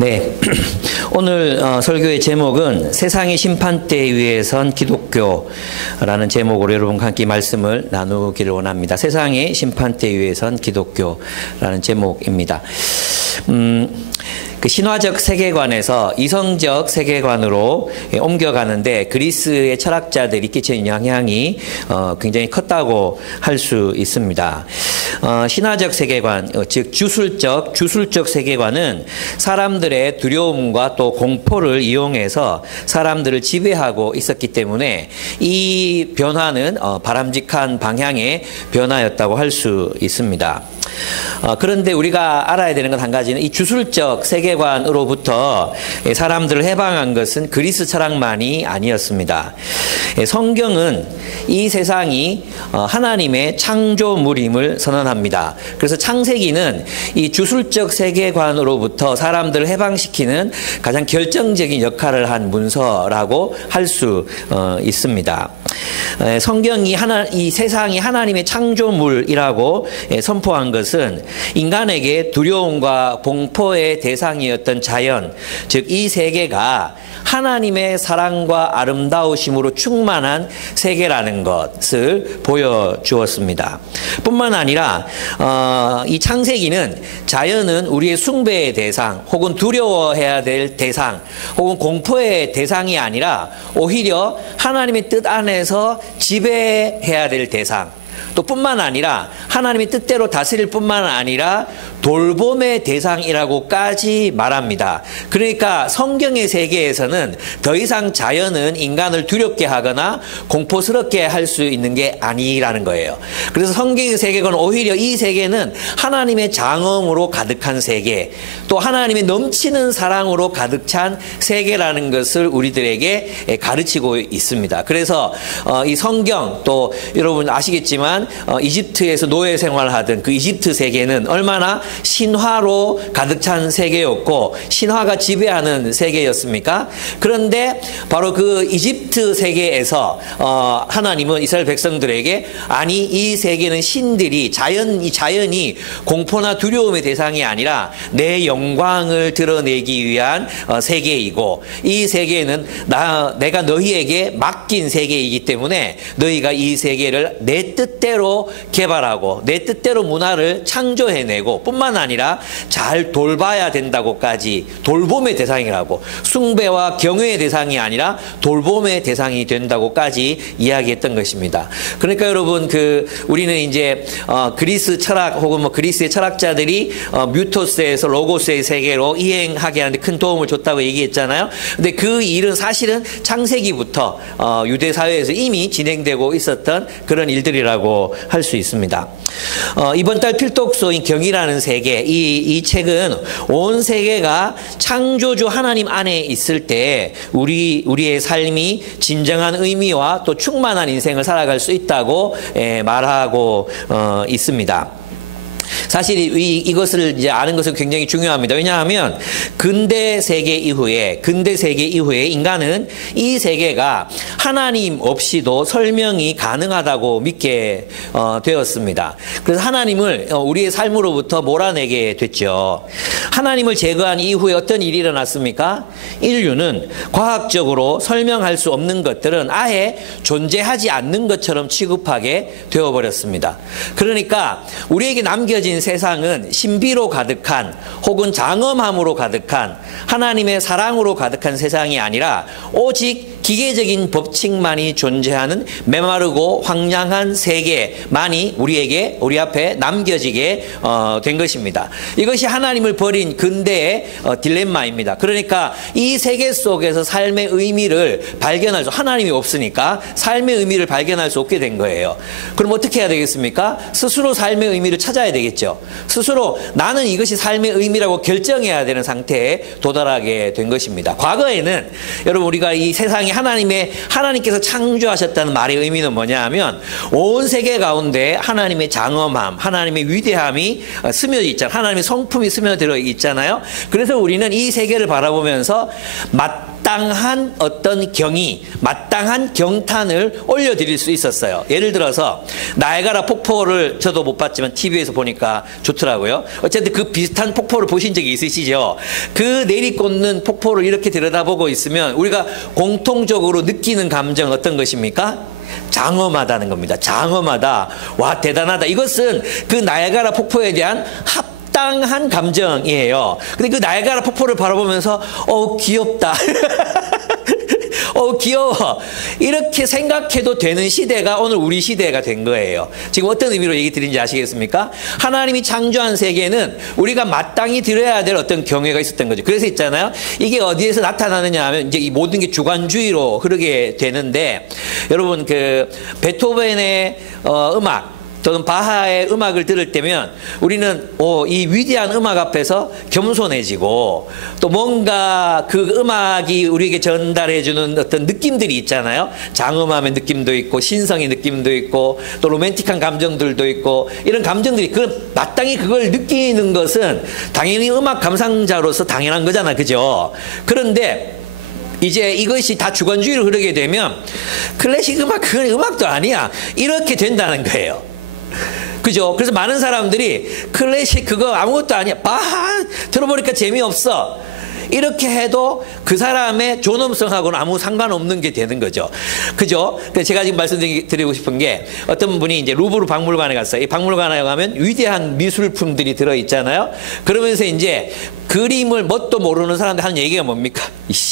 네, 오늘 설교의 제목은 세상의 심판대에 위에선 기독교라는 제목으로 여러분과 함께 말씀을 나누기를 원합니다. 세상의 심판대에 위에선 기독교라는 제목입니다. 그 신화적 세계관에서 이성적 세계관으로 옮겨가는데 그리스의 철학자들이 끼치는 영향이 굉장히 컸다고 할 수 있습니다. 신화적 세계관, 즉 주술적 세계관은 사람들의 두려움과 또 공포를 이용해서 사람들을 지배하고 있었기 때문에 이 변화는 바람직한 방향의 변화였다고 할 수 있습니다. 그런데 우리가 알아야 되는 건 한 가지는 이 주술적 세계관으로부터 사람들을 해방한 것은 그리스 철학만이 아니었습니다. 성경은 이 세상이 하나님의 창조물임을 선언합니다. 그래서 창세기는 이 주술적 세계관으로부터 사람들을 해방시키는 가장 결정적인 역할을 한 문서라고 할 수 있습니다. 성경이 이 세상이 하나님의 창조물이라고 선포한 것은 인간에게 두려움과 공포의 대상이었던 자연, 즉 이 세계가 하나님의 사랑과 아름다우심으로 충만한 세계라는 것을 보여주었습니다. 뿐만 아니라 이 창세기는 자연은 우리의 숭배의 대상 혹은 두려워해야 될 대상 혹은 공포의 대상이 아니라 오히려 하나님의 뜻 안에서 지배해야 될 대상, 또 뿐만 아니라 하나님의 뜻대로 다스릴 뿐만 아니라 돌봄의 대상이라고까지 말합니다. 그러니까 성경의 세계에서는 더 이상 자연은 인간을 두렵게 하거나 공포스럽게 할 수 있는 게 아니라는 거예요. 그래서 성경의 세계는 오히려 이 세계는 하나님의 장엄으로 가득한 세계, 또 하나님의 넘치는 사랑으로 가득 찬 세계라는 것을 우리들에게 가르치고 있습니다. 그래서 이 성경, 또 여러분 아시겠지만 이집트에서 노예 생활하던 그 이집트 세계는 얼마나 신화로 가득 찬 세계였고 신화가 지배하는 세계였습니까? 그런데 바로 그 이집트 세계에서 하나님은 이스라엘 백성들에게 아니 이 세계는 신들이 자연이 공포나 두려움의 대상이 아니라 내 영광을 드러내기 위한 세계이고 이 세계는 내가 너희에게 맡긴 세계이기 때문에 너희가 이 세계를 내 뜻대로 개발하고 내 뜻대로 문화를 창조해내고 뿐만 아니라 잘 돌봐야 된다고까지, 돌봄의 대상이라고, 숭배와 경외의 대상이 아니라 돌봄의 대상이 된다고까지 이야기했던 것입니다. 그러니까 여러분 우리는 이제 그리스 철학 혹은 그리스의 철학자들이 뮤토스에서 로고스의 세계로 이행하게 하는데 큰 도움을 줬다고 얘기했잖아요. 근데 그 일은 사실은 창세기부터 유대 사회에서 이미 진행되고 있었던 그런 일들이라고 할 수 있습니다. 이번 달 필독서인 경이라는 세계, 이 책은 온 세계가 창조주 하나님 안에 있을 때 우리의 삶이 진정한 의미와 또 충만한 인생을 살아갈 수 있다고 말하고 있습니다. 사실 이것을 이제 아는 것은 굉장히 중요합니다. 왜냐하면 근대 세계 이후에 인간은 이 세계가 하나님 없이도 설명이 가능하다고 믿게 되었습니다. 그래서 하나님을 우리의 삶으로부터 몰아내게 됐죠. 하나님을 제거한 이후에 어떤 일이 일어났습니까? 인류는 과학적으로 설명할 수 없는 것들은 아예 존재하지 않는 것처럼 취급하게 되어버렸습니다. 그러니까 우리에게 남겨진 세상은 신비로 가득한 혹은 장엄함으로 가득한 하나님의 사랑으로 가득한 세상이 아니라 오직 기계적인 법칙만이 존재하는 메마르고 황량한 세계만이 우리 앞에 남겨지게 된 것입니다. 이것이 하나님을 버린 근대의 딜레마입니다. 그러니까 이 세계 속에서 삶의 의미를 발견할 수, 하나님이 없으니까 삶의 의미를 발견할 수 없게 된 거예요. 그럼 어떻게 해야 되겠습니까? 스스로 삶의 의미를 찾아야 되겠죠. 스스로 나는 이것이 삶의 의미라고 결정해야 되는 상태에 도달하게 된 것입니다. 과거에는 여러분 우리가 이 세상이 하나님께서 창조하셨다는 말의 의미는 뭐냐 하면 온 세계 가운데 하나님의 장엄함, 하나님의 위대함이 스며져 있잖아요. 하나님의 성품이 스며들어 있잖아요. 그래서 우리는 이 세계를 바라보면서 마땅한 어떤 경의, 마땅한 경탄을 올려드릴 수 있었어요. 예를 들어서 나이아가라 폭포를 저도 못 봤지만 TV에서 보니까 좋더라고요. 어쨌든 그 비슷한 폭포를 보신 적이 있으시죠? 그 내리꽂는 폭포를 이렇게 들여다보고 있으면 우리가 공통적으로 느끼는 감정 어떤 것입니까? 장엄하다는 겁니다. 장엄하다. 와, 대단하다. 이것은 그 나이아가라 폭포에 대한 합당한 감정이에요. 근데 그 나이아가라 폭포를 바라보면서 귀엽다. 귀여워. 이렇게 생각해도 되는 시대가 오늘 우리 시대가 된 거예요. 지금 어떤 의미로 얘기 드린지 아시겠습니까? 하나님이 창조한 세계는 우리가 마땅히 드려야 될 어떤 경외가 있었던 거죠. 그래서 있잖아요. 이게 어디에서 나타나느냐 하면 이제 이 모든 게 주관주의로 흐르게 되는데, 여러분 그 베토벤의 음악 또는 바하의 음악을 들을 때면 우리는 이 위대한 음악 앞에서 겸손해지고, 또 뭔가 그 음악이 우리에게 전달해주는 어떤 느낌들이 있잖아요. 장엄함의 느낌도 있고, 신성의 느낌도 있고, 또 로맨틱한 감정들도 있고, 이런 감정들이 마땅히 그걸 느끼는 것은 당연히 음악 감상자로서 당연한 거잖아, 그죠? 그런데 이제 이것이 다 주관주의로 흐르게 되면 클래식 음악, 그건 음악도 아니야, 이렇게 된다는 거예요. 그죠? 그래서 많은 사람들이 클래식 그거 아무것도 아니야, 들어보니까 재미없어, 이렇게 해도 그 사람의 존엄성하고는 아무 상관없는 게 되는 거죠. 그죠? 제가 지금 말씀드리고 싶은 게, 어떤 분이 이제 루브르 박물관에 갔어요. 이 박물관에 가면 위대한 미술품들이 들어있잖아요. 그러면서 이제 그림을 뭣도 모르는 사람들 하는 얘기가 뭡니까?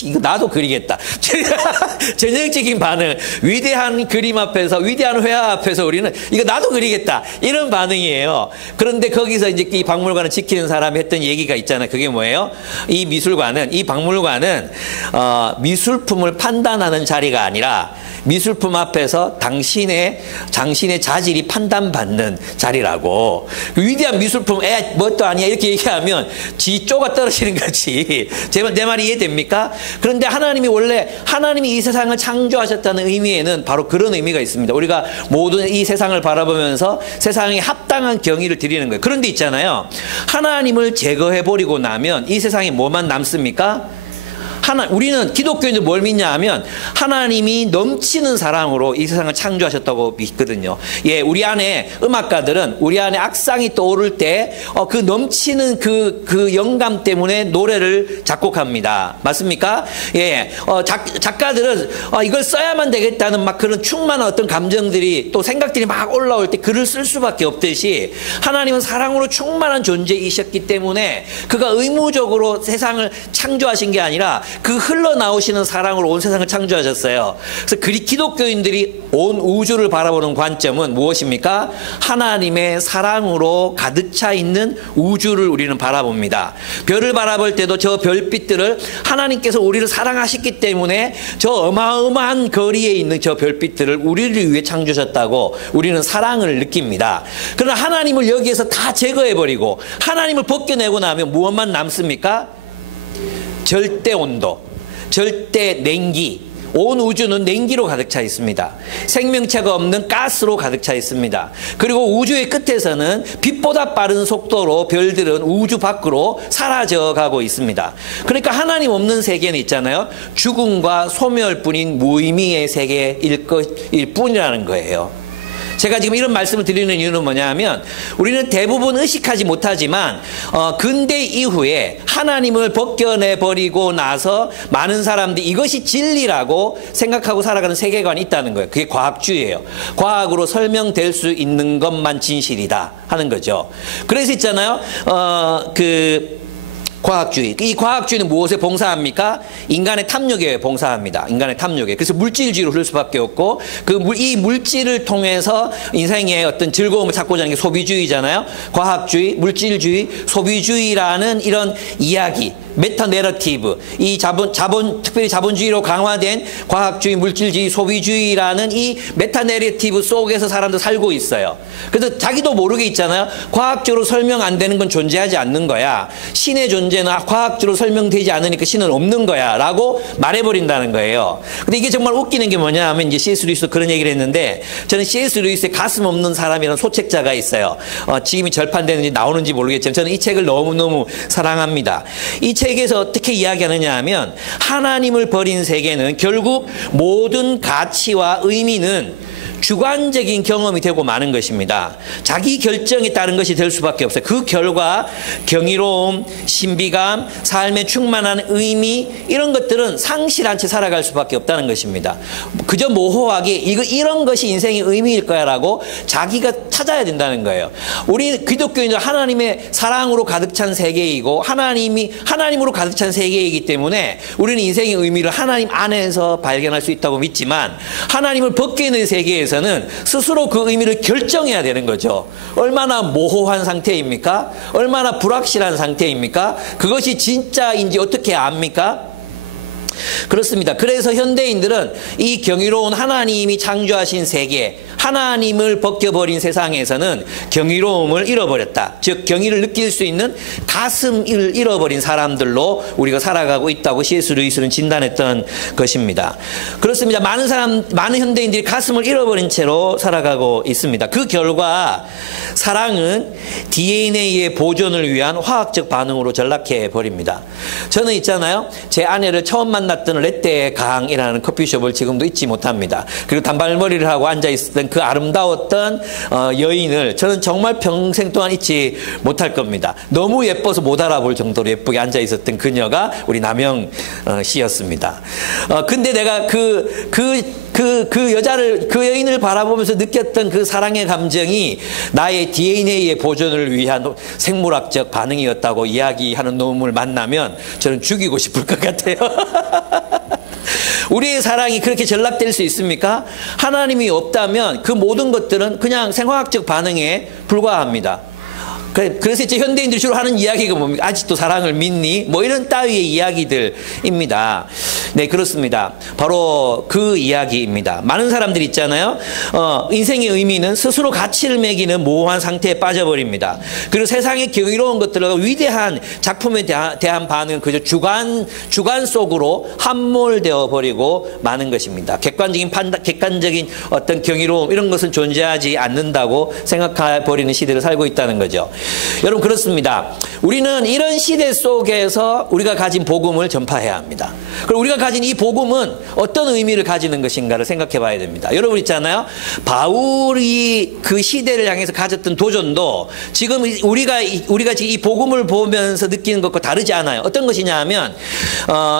이거 나도 그리겠다. 전형적인 반응. 위대한 그림 앞에서, 위대한 회화 앞에서 우리는 이거 나도 그리겠다, 이런 반응이에요. 그런데 거기서 이제 이 박물관을 지키는 사람이 했던 얘기가 있잖아요. 그게 뭐예요? 이 박물관은 미술품을 판단하는 자리가 아니라 미술품 앞에서 당신의 자질이 판단받는 자리라고. 그 위대한 미술품, 뭣도 아니야, 이렇게 얘기하면 지 쪼가 떨어지는 거지. 내 말이 이해됩니까? 그런데 하나님이 이 세상을 창조하셨다는 의미에는 바로 그런 의미가 있습니다. 우리가 모든 이 세상을 바라보면서 세상에 합당한 경의를 드리는 거예요. 그런데 있잖아요, 하나님을 제거해버리고 나면 이 세상에 뭐만 남습니까? 우리는 기독교인들 뭘 믿냐 하면 하나님이 넘치는 사랑으로 이 세상을 창조하셨다고 믿거든요. 예, 우리 안에 음악가들은 우리 안에 악상이 떠오를 때 그 넘치는 그 영감 때문에 노래를 작곡합니다. 맞습니까? 예, 작가들은 이걸 써야만 되겠다는 막 그런 충만한 어떤 감정들이, 또 생각들이 막 올라올 때 글을 쓸 수밖에 없듯이, 하나님은 사랑으로 충만한 존재이셨기 때문에 그가 의무적으로 세상을 창조하신 게 아니라 그 흘러나오시는 사랑으로 온 세상을 창조하셨어요. 그래서 기독교인들이 온 우주를 바라보는 관점은 무엇입니까? 하나님의 사랑으로 가득 차 있는 우주를 우리는 바라봅니다. 별을 바라볼 때도 저 별빛들을 하나님께서 우리를 사랑하셨기 때문에 저 어마어마한 거리에 있는 저 별빛들을 우리를 위해 창조하셨다고 우리는 사랑을 느낍니다. 그러나 하나님을 여기에서 다 제거해버리고 하나님을 벗겨내고 나면 무엇만 남습니까? 절대 온도, 절대 냉기. 온 우주는 냉기로 가득 차 있습니다. 생명체가 없는 가스로 가득 차 있습니다. 그리고 우주의 끝에서는 빛보다 빠른 속도로 별들은 우주 밖으로 사라져가고 있습니다. 그러니까 하나님 없는 세계는 있잖아요, 죽음과 소멸뿐인 무의미의 세계일 뿐이라는 거예요. 제가 지금 이런 말씀을 드리는 이유는 뭐냐면, 우리는 대부분 의식하지 못하지만 근대 이후에 하나님을 벗겨내버리고 나서 많은 사람들이 이것이 진리라고 생각하고 살아가는 세계관이 있다는 거예요. 그게 과학주의예요. 과학으로 설명될 수 있는 것만 진실이다 하는 거죠. 그래서 있잖아요, 과학주의. 이 과학주의는 무엇에 봉사합니까? 인간의 탐욕에 봉사합니다. 인간의 탐욕에. 그래서 물질주의로 흐를 수밖에 없고, 이 물질을 통해서 인생의 어떤 즐거움을 찾고자 하는 게 소비주의잖아요. 과학주의, 물질주의, 소비주의라는 이런 이야기, 메타 내러티브, 이 특별히 자본주의로 강화된 과학주의, 물질주의, 소비주의라는 이 메타 내러티브 속에서 사람들 살고 있어요. 그래서 자기도 모르게 있잖아요. 과학적으로 설명 안 되는 건 존재하지 않는 거야. 신의 존재, 존재는 과학적으로 설명되지 않으니까 신은 없는 거야 라고 말해버린다는 거예요. 근데 이게 정말 웃기는 게 뭐냐 하면 이제 C.S. 루이스도 그런 얘기를 했는데, 저는 C.S. 루이스의 가슴 없는 사람이라는 소책자가 있어요. 지금이 절판되는지 나오는지 모르겠지만 저는 이 책을 너무너무 사랑합니다. 이 책에서 어떻게 이야기하느냐 하면, 하나님을 버린 세계는 결국 모든 가치와 의미는 주관적인 경험이 되고 마는 것입니다. 자기 결정에 따른 것이 될 수밖에 없어요. 그 결과 경이로움, 신비감, 삶에 충만한 의미, 이런 것들은 상실한 채 살아갈 수밖에 없다는 것입니다. 그저 모호하게 이런 것이 인생의 의미일 거야 라고 자기가 찾아야 된다는 거예요. 우리 기독교인은 하나님의 사랑으로 가득 찬 세계이고 하나님으로 가득 찬 세계이기 때문에 우리는 인생의 의미를 하나님 안에서 발견할 수 있다고 믿지만, 하나님을 벗겨있는 세계에서는 스스로 그 의미를 결정해야 되는 거죠. 얼마나 모호한 상태입니까? 얼마나 불확실한 상태입니까? 그것이 진짜인지 어떻게 압니까? 그렇습니다. 그래서 현대인들은 이 경이로운 하나님이 창조하신 세계, 하나님을 벗겨버린 세상에서는 경이로움을 잃어버렸다. 즉 경이를 느낄 수 있는 가슴을 잃어버린 사람들로 우리가 살아가고 있다고 C.S. 루이스는 진단했던 것입니다. 그렇습니다. 많은 현대인들이 가슴을 잃어버린 채로 살아가고 있습니다. 그 결과 사랑은 DNA의 보존을 위한 화학적 반응으로 전락해 버립니다. 저는 있잖아요, 제 아내를 처음 만났던 렛데 강이라는 커피숍을 지금도 잊지 못합니다. 그리고 단발머리를 하고 앉아있었던 그 아름다웠던 여인을 저는 정말 평생 동안 잊지 못할 겁니다. 너무 예뻐서 못 알아볼 정도로 예쁘게 앉아있었던 그녀가 우리 남영 씨였습니다. 근데 내가 그 여인을 바라보면서 느꼈던 그 사랑의 감정이 나의 DNA의 보존을 위한 생물학적 반응이었다고 이야기하는 놈을 만나면 저는 죽이고 싶을 것 같아요. 우리의 사랑이 그렇게 전락될 수 있습니까? 하나님이 없다면 그 모든 것들은 그냥 생화학적 반응에 불과합니다. 그래서 이제 현대인들이 주로 하는 이야기가 뭡니까? 아직도 사랑을 믿니? 뭐 이런 따위의 이야기들입니다. 네, 그렇습니다. 바로 그 이야기입니다. 많은 사람들이 있잖아요. 인생의 의미는 스스로 가치를 매기는 모호한 상태에 빠져버립니다. 그리고 세상의 경이로운 것들과 위대한 작품에 대한 반응은 그저 주관 속으로 함몰되어 버리고 마는 것입니다. 객관적인 어떤 경이로움, 이런 것은 존재하지 않는다고 생각해 버리는 시대를 살고 있다는 거죠. 여러분, 그렇습니다. 우리는 이런 시대 속에서 우리가 가진 복음을 전파해야 합니다. 그리고 우리가 가진 이 복음은 어떤 의미를 가지는 것인가를 생각해 봐야 됩니다. 여러분 있잖아요, 바울이 그 시대를 향해서 가졌던 도전도 지금 우리가 지금 이 복음을 보면서 느끼는 것과 다르지 않아요. 어떤 것이냐 하면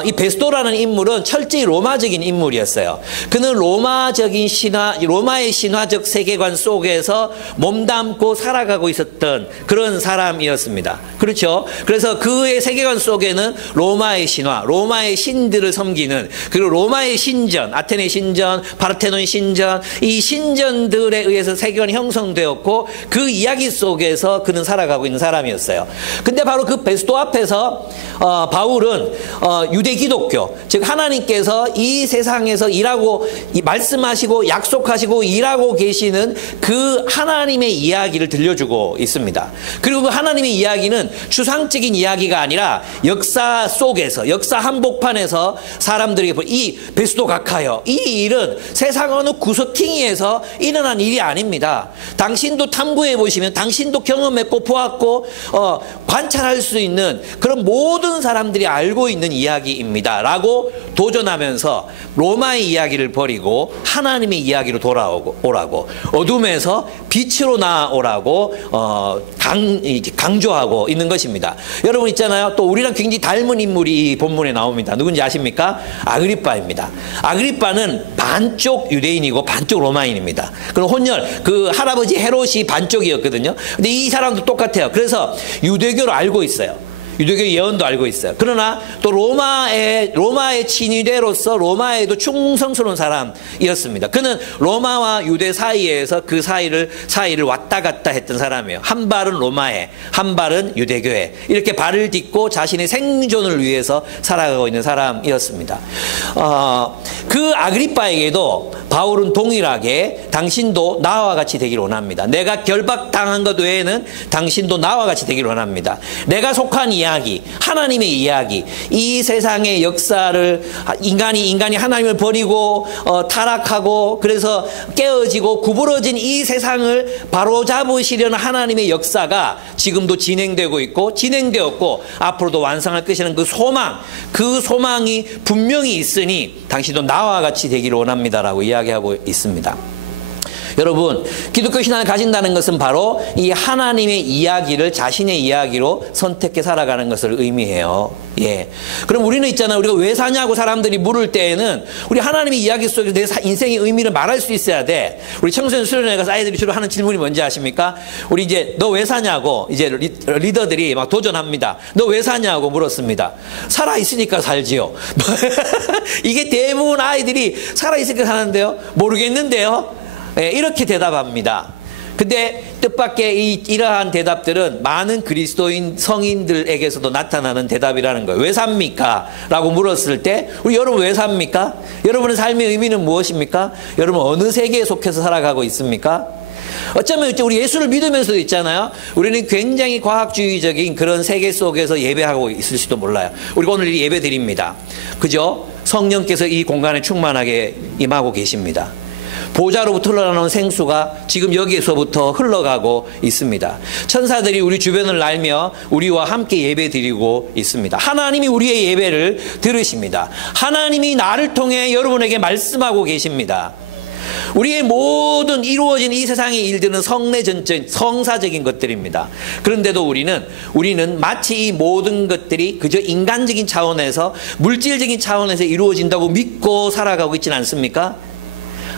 이 베스도라는 인물은 철저히 로마적인 인물이었어요. 그는 로마의 신화적 세계관 속에서 몸담고 살아가고 있었던 그런 사람이었습니다. 그렇죠? 그래서 그의 세계관 속에는 로마의 신화, 로마의 신들을 섬기는, 그리고 로마의 신전, 아테네 신전, 파르테논 신전, 이 신전들에 의해서 세계관이 형성되었고 그 이야기 속에서 그는 살아가고 있는 사람이었어요. 근데 바로 그 베스도 앞에서 바울은 유대 기독교, 즉 하나님께서 이 세상에서 말씀하시고 약속하시고 일하고 계시는 그 하나님의 이야기를 들려주고 있습니다. 그리고 그 하나님의 이야기는 추상적인 이야기가 아니라 역사 속에서, 역사 한복판에서 사람들에게 이 베스도 각하여, 이 일은 세상 어느 구석탱이에서 일어난 일이 아닙니다. 당신도 탐구해 보시면, 당신도 경험했고 보았고 관찰할 수 있는 그런 모든 사람들이 알고 있는 이야기입니다 라고 도전하면서 로마의 이야기를 버리고 하나님의 이야기로 돌아오라고, 어둠에서 빛으로 나오라고 강조하고 있는 것입니다. 여러분 있잖아요, 또 우리랑 굉장히 닮은 인물이 이 본문에 나옵니다. 누군지 아십니까? 아그리빠입니다. 아그리빠는 반쪽 유대인이고 반쪽 로마인입니다. 그럼 혼혈, 그 할아버지 헤롯이 반쪽이었거든요. 근데 이 사람도 똑같아요. 그래서 유대교를 알고 있어요. 유대교 예언도 알고 있어요. 그러나 또 로마의 친위대로서 로마에도 충성스러운 사람이었습니다. 그는 로마와 유대 사이에서 그 사이를 왔다 갔다 했던 사람이에요. 한 발은 로마에, 한 발은 유대교에, 이렇게 발을 딛고 자신의 생존을 위해서 살아가고 있는 사람이었습니다. 그 아그리빠에게도 바울은 동일하게 당신도 나와 같이 되기를 원합니다. 내가 결박당한 것 외에는 당신도 나와 같이 되기를 원합니다. 내가 속한 이야기, 이야기, 하나님의 이야기, 이 세상의 역사를 인간이 하나님을 버리고 타락하고 그래서 깨어지고 구부러진 이 세상을 바로잡으시려는 하나님의 역사가 지금도 진행되고 있고 진행되었고 앞으로도 완성할 것이라는 그 소망이 분명히 있으니 당신도 나와 같이 되기를 원합니다라고 이야기하고 있습니다. 여러분, 기독교 신앙을 가진다는 것은 바로 이 하나님의 이야기를 자신의 이야기로 선택해 살아가는 것을 의미해요. 예. 그럼 우리는 있잖아요. 우리가 왜 사냐고 사람들이 물을 때에는 우리 하나님의 이야기 속에서 내 인생의 의미를 말할 수 있어야 돼. 우리 청소년 수련회 가서 아이들이 주로 하는 질문이 뭔지 아십니까? 우리 이제 너 왜 사냐고 이제 리더들이 막 도전합니다. 너 왜 사냐고 물었습니다. 살아있으니까 살지요. 이게 대부분 아이들이 살아있으니까 사는데요. 모르겠는데요. 네, 이렇게 대답합니다. 근데 뜻밖의 이러한 대답들은 많은 그리스도인 성인들에게서도 나타나는 대답이라는 거예요. 왜 삽니까? 라고 물었을 때 우리 여러분 왜 삽니까? 여러분의 삶의 의미는 무엇입니까? 여러분 어느 세계에 속해서 살아가고 있습니까? 어쩌면 우리 예수를 믿으면서도 있잖아요. 우리는 굉장히 과학주의적인 그런 세계 속에서 예배하고 있을지도 몰라요. 우리가 오늘 이 예배 드립니다. 그죠? 성령께서 이 공간에 충만하게 임하고 계십니다. 보좌로부터 흘러나오는 생수가 지금 여기에서부터 흘러가고 있습니다. 천사들이 우리 주변을 날며 우리와 함께 예배드리고 있습니다. 하나님이 우리의 예배를 들으십니다. 하나님이 나를 통해 여러분에게 말씀하고 계십니다. 우리의 모든 이루어진 이 세상의 일들은 성사적인 것들입니다. 그런데도 우리는 마치 이 모든 것들이 그저 인간적인 차원에서 물질적인 차원에서 이루어진다고 믿고 살아가고 있지는 않습니까?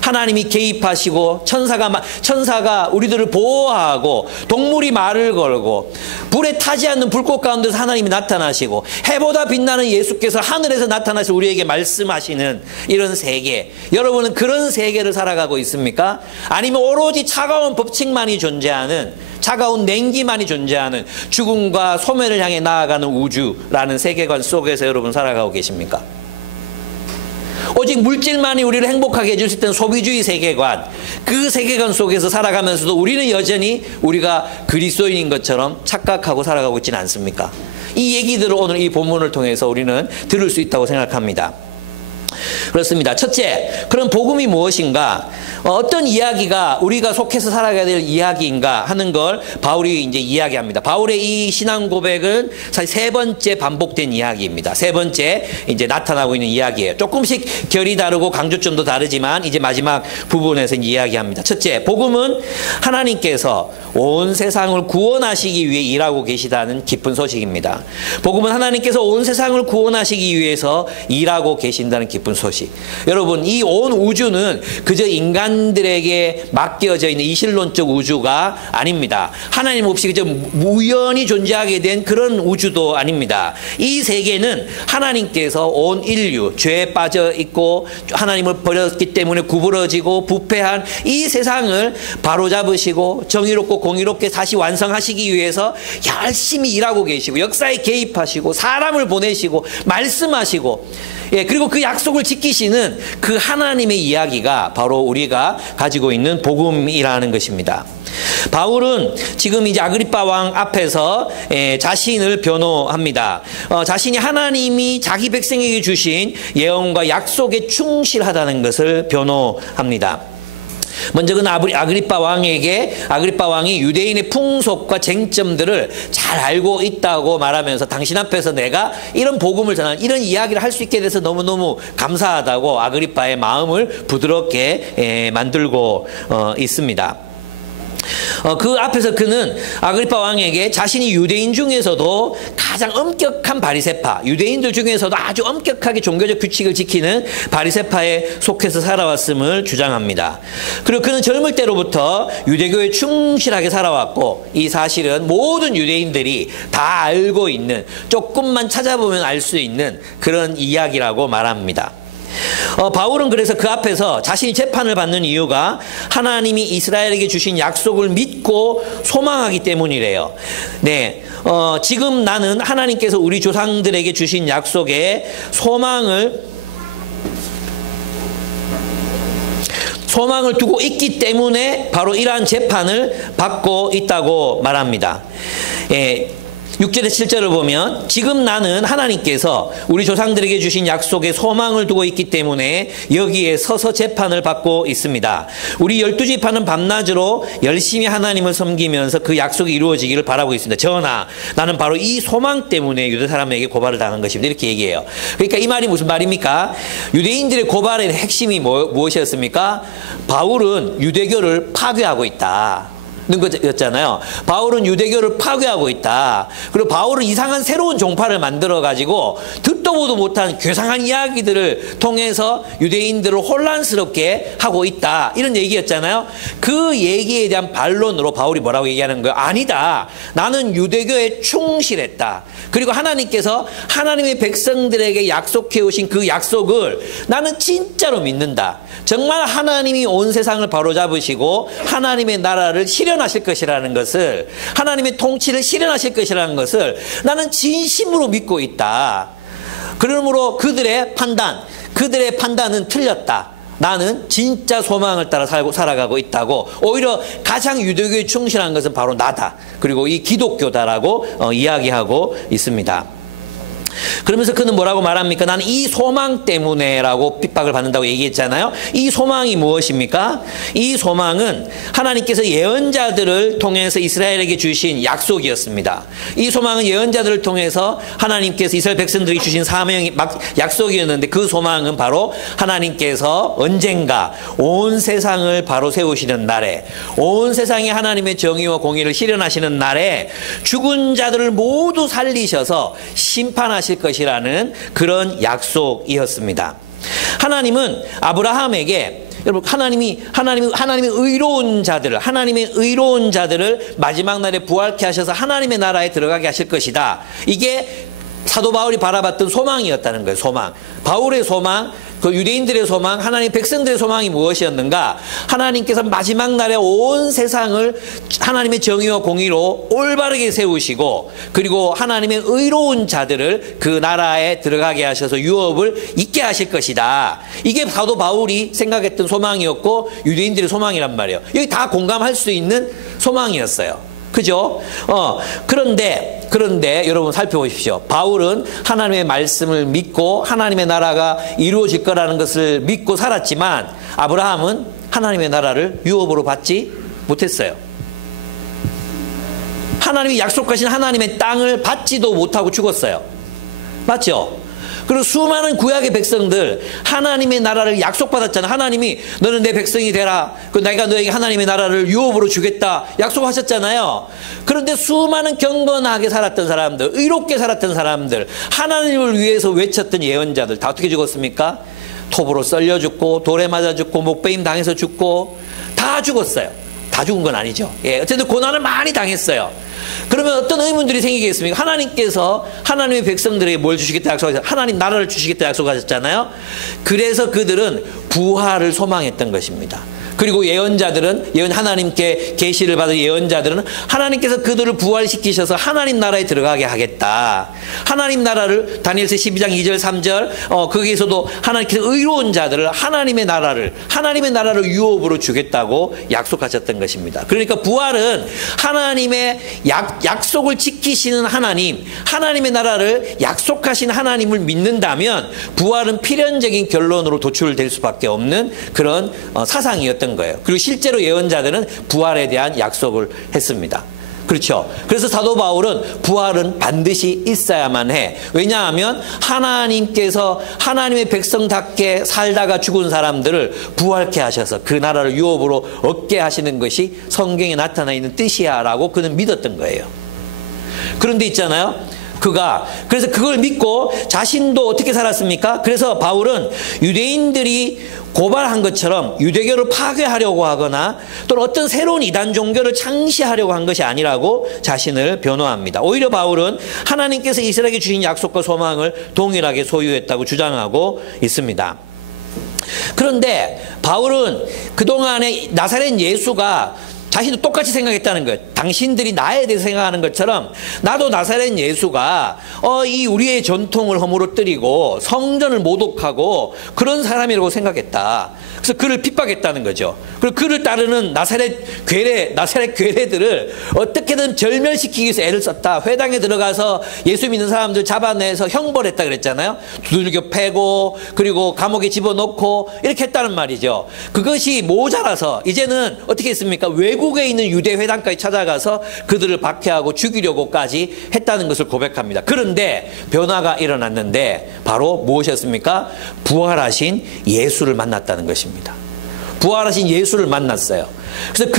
하나님이 개입하시고 천사가 우리들을 보호하고 동물이 말을 걸고 불에 타지 않는 불꽃 가운데서 하나님이 나타나시고 해보다 빛나는 예수께서 하늘에서 나타나서 우리에게 말씀하시는 이런 세계, 여러분은 그런 세계를 살아가고 있습니까? 아니면 오로지 차가운 법칙만이 존재하는, 차가운 냉기만이 존재하는 죽음과 소멸을 향해 나아가는 우주라는 세계관 속에서 여러분 살아가고 계십니까? 오직 물질만이 우리를 행복하게 해줄 수 있는 소비주의 세계관, 그 세계관 속에서 살아가면서도 우리는 여전히 우리가 그리스도인인 것처럼 착각하고 살아가고 있지는 않습니까? 이 얘기들을 오늘 이 본문을 통해서 우리는 들을 수 있다고 생각합니다. 그렇습니다. 첫째, 그럼 복음이 무엇인가? 어떤 이야기가 우리가 속해서 살아가야 될 이야기인가 하는 걸 바울이 이제 이야기합니다. 바울의 이 신앙 고백은 사실 세 번째 반복된 이야기입니다. 세 번째 이제 나타나고 있는 이야기예요. 조금씩 결이 다르고 강조점도 다르지만 이제 마지막 부분에서 이야기합니다. 첫째, 복음은 하나님께서 온 세상을 구원하시기 위해 일하고 계시다는 기쁜 소식입니다. 복음은 하나님께서 온 세상을 구원하시기 위해서 일하고 계신다는 기쁜 소식. 여러분, 이 온 우주는 그저 인간들에게 맡겨져 있는 이실론적 우주가 아닙니다. 하나님 없이 그저 우연히 존재하게 된 그런 우주도 아닙니다. 이 세계는 하나님께서 온 인류, 죄에 빠져 있고 하나님을 버렸기 때문에 구부러지고 부패한 이 세상을 바로잡으시고 정의롭고 공의롭게 다시 완성하시기 위해서 열심히 일하고 계시고 역사에 개입하시고 사람을 보내시고 말씀하시고, 예, 그리고 그 약속을 지키시는 그 하나님의 이야기가 바로 우리가 가지고 있는 복음이라는 것입니다. 바울은 지금 이제 아그리파 왕 앞에서 자신을 변호합니다. 자신이 하나님이 자기 백성에게 주신 예언과 약속에 충실하다는 것을 변호합니다. 먼저 그는 아그리파 왕이 유대인의 풍속과 쟁점들을 잘 알고 있다고 말하면서 당신 앞에서 내가 이런 복음을 전하는 이런 이야기를 할 수 있게 돼서 너무너무 감사하다고 아그리파의 마음을 부드럽게 만들고 있습니다. 그 앞에서 그는 아그리파 왕에게 자신이 유대인 중에서도 가장 엄격한 바리새파, 유대인들 중에서도 아주 엄격하게 종교적 규칙을 지키는 바리새파에 속해서 살아왔음을 주장합니다. 그리고 그는 젊을 때로부터 유대교에 충실하게 살아왔고 이 사실은 모든 유대인들이 다 알고 있는, 조금만 찾아보면 알 수 있는 그런 이야기라고 말합니다. 바울은 그래서 그 앞에서 자신이 재판을 받는 이유가 하나님이 이스라엘에게 주신 약속을 믿고 소망하기 때문이래요. 네, 지금 나는 하나님께서 우리 조상들에게 주신 약속에 소망을 두고 있기 때문에 바로 이러한 재판을 받고 있다고 말합니다. 예, 6절에 7절을 보면 지금 나는 하나님께서 우리 조상들에게 주신 약속에 소망을 두고 있기 때문에 여기에 서서 재판을 받고 있습니다. 우리 12지파는 밤낮으로 열심히 하나님을 섬기면서 그 약속이 이루어지기를 바라고 있습니다. 전하, 나는 바로 이 소망 때문에 유대 사람에게 고발을 당한 것입니다. 이렇게 얘기해요. 그러니까 이 말이 무슨 말입니까? 유대인들의 고발의 핵심이 무엇이었습니까? 바울은 유대교를 파괴하고 있다. 는 거였잖아요. 바울은 유대교를 파괴하고 있다. 그리고 바울은 이상한 새로운 종파를 만들어가지고 듣도 보도 못한 괴상한 이야기들을 통해서 유대인들을 혼란스럽게 하고 있다. 이런 얘기였잖아요. 그 얘기에 대한 반론으로 바울이 뭐라고 얘기하는 거예요? 아니다. 나는 유대교에 충실했다. 그리고 하나님께서 하나님의 백성들에게 약속해 오신 그 약속을 나는 진짜로 믿는다. 정말 하나님이 온 세상을 바로잡으시고 하나님의 나라를 실현하실 것이라는 것을, 하나님의 통치를 실현하실 것이라는 것을 나는 진심으로 믿고 있다. 그러므로 그들의 판단은 틀렸다. 나는 진짜 소망을 따라 살아가고 있다고, 오히려 가장 유대교에 충실한 것은 바로 나다. 그리고 이 기독교다라고 이야기하고 있습니다. 그러면서 그는 뭐라고 말합니까? 나는 이 소망 때문에라고 핍박을 받는다고 얘기했잖아요. 이 소망이 무엇입니까? 이 소망은 하나님께서 예언자들을 통해서 이스라엘에게 주신 약속이었습니다. 이 소망은 예언자들을 통해서 하나님께서 이스라엘 백성들이 주신 사명이 약속이었는데, 그 소망은 바로 하나님께서 언젠가 온 세상을 바로 세우시는 날에, 온 세상에 하나님의 정의와 공의를 실현하시는 날에 죽은 자들을 모두 살리셔서 심판하실 것이라는 그런 약속이었습니다. 하나님은 아브라함에게, 여러분, 하나님의 의로운 자들을 마지막 날에 부활케 하셔서 하나님의 나라에 들어가게 하실 것이다. 이게 사도 바울이 바라봤던 소망이었다는 거예요. 소망. 바울의 소망, 그 유대인들의 소망, 하나님 백성들의 소망이 무엇이었는가? 하나님께서 마지막 날에 온 세상을 하나님의 정의와 공의로 올바르게 세우시고, 그리고 하나님의 의로운 자들을 그 나라에 들어가게 하셔서 유업을 있게 하실 것이다. 이게 사도 바울이 생각했던 소망이었고 유대인들의 소망이란 말이에요. 여기 다 공감할 수 있는 소망이었어요. 그죠? 그런데 여러분 살펴보십시오. 바울은 하나님의 말씀을 믿고 하나님의 나라가 이루어질 거라는 것을 믿고 살았지만, 아브라함은 하나님의 나라를 유업으로 받지 못했어요. 하나님이 약속하신 하나님의 땅을 받지도 못하고 죽었어요. 맞죠? 그리고 수많은 구약의 백성들, 하나님의 나라를 약속받았잖아. 하나님이 너는 내 백성이 되라. 내가 너에게 하나님의 나라를 유업으로 주겠다. 약속하셨잖아요. 그런데 수많은 경건하게 살았던 사람들, 의롭게 살았던 사람들, 하나님을 위해서 외쳤던 예언자들 다 어떻게 죽었습니까? 톱으로 썰려 죽고, 돌에 맞아 죽고, 목베임 당해서 죽고, 다 죽었어요. 다 죽은 건 아니죠. 예, 어쨌든 고난을 많이 당했어요. 그러면 어떤 의문들이 생기겠습니까? 하나님께서 하나님의 백성들에게 뭘 주시겠다 약속하셨잖아요. 하나님 나라를 주시겠다 약속하셨잖아요. 그래서 그들은 부활을 소망했던 것입니다. 그리고 예언자들은, 하나님께 계시를 받은 예언자들은 하나님께서 그들을 부활시키셔서 하나님 나라에 들어가게 하겠다. 하나님 나라를, 다니엘서 12장 2절 3절 거기에서도 하나님께서 의로운 자들을 하나님의 나라를 유업으로 주겠다고 약속하셨던 것입니다. 그러니까 부활은 하나님의 약속을 지키시는 하나님의 나라를 약속하신 하나님을 믿는다면 부활은 필연적인 결론으로 도출될 수밖에 없는 그런 사상이었던 거예요. 그리고 실제로 예언자들은 부활에 대한 약속을 했습니다. 그렇죠. 그래서 사도 바울은 부활은 반드시 있어야만 해. 왜냐하면 하나님께서 하나님의 백성답게 살다가 죽은 사람들을 부활케 하셔서 그 나라를 유업으로 얻게 하시는 것이 성경에 나타나 있는 뜻이야 라고 그는 믿었던 거예요. 그런데 있잖아요, 그래서 그걸 믿고 자신도 어떻게 살았습니까? 그래서 바울은 유대인들이 고발한 것처럼 유대교를 파괴하려고 하거나 또는 어떤 새로운 이단 종교를 창시하려고 한 것이 아니라고 자신을 변호합니다. 오히려 바울은 하나님께서 이스라엘에게 주신 약속과 소망을 동일하게 소유했다고 주장하고 있습니다. 그런데 바울은 그동안에 나사렛 예수가 자신도 똑같이 생각했다는 거예요. 당신들이 나에 대해서 생각하는 것처럼 나도 나사렛 예수가 이 우리의 전통을 허물어뜨리고 성전을 모독하고 그런 사람이라고 생각했다. 그래서 그를 핍박했다는 거죠. 그리고 그를 따르는 나사렛 괴뢰들을 어떻게든 절멸시키기 위해서 애를 썼다. 회당에 들어가서 예수 믿는 사람들 잡아내서 형벌했다 그랬잖아요. 두들겨 패고 그리고 감옥에 집어넣고 이렇게 했다는 말이죠. 그것이 모자라서 이제는 어떻게 했습니까? 외국에 있는 유대 회당까지 찾아가서 그들을 박해하고 죽이려고까지 했다는 것을 고백합니다. 그런데 변화가 일어났는데 바로 무엇이었습니까? 부활하신 예수를 만났다는 것입니다. 부활하신 예수를 만났어요. 그래서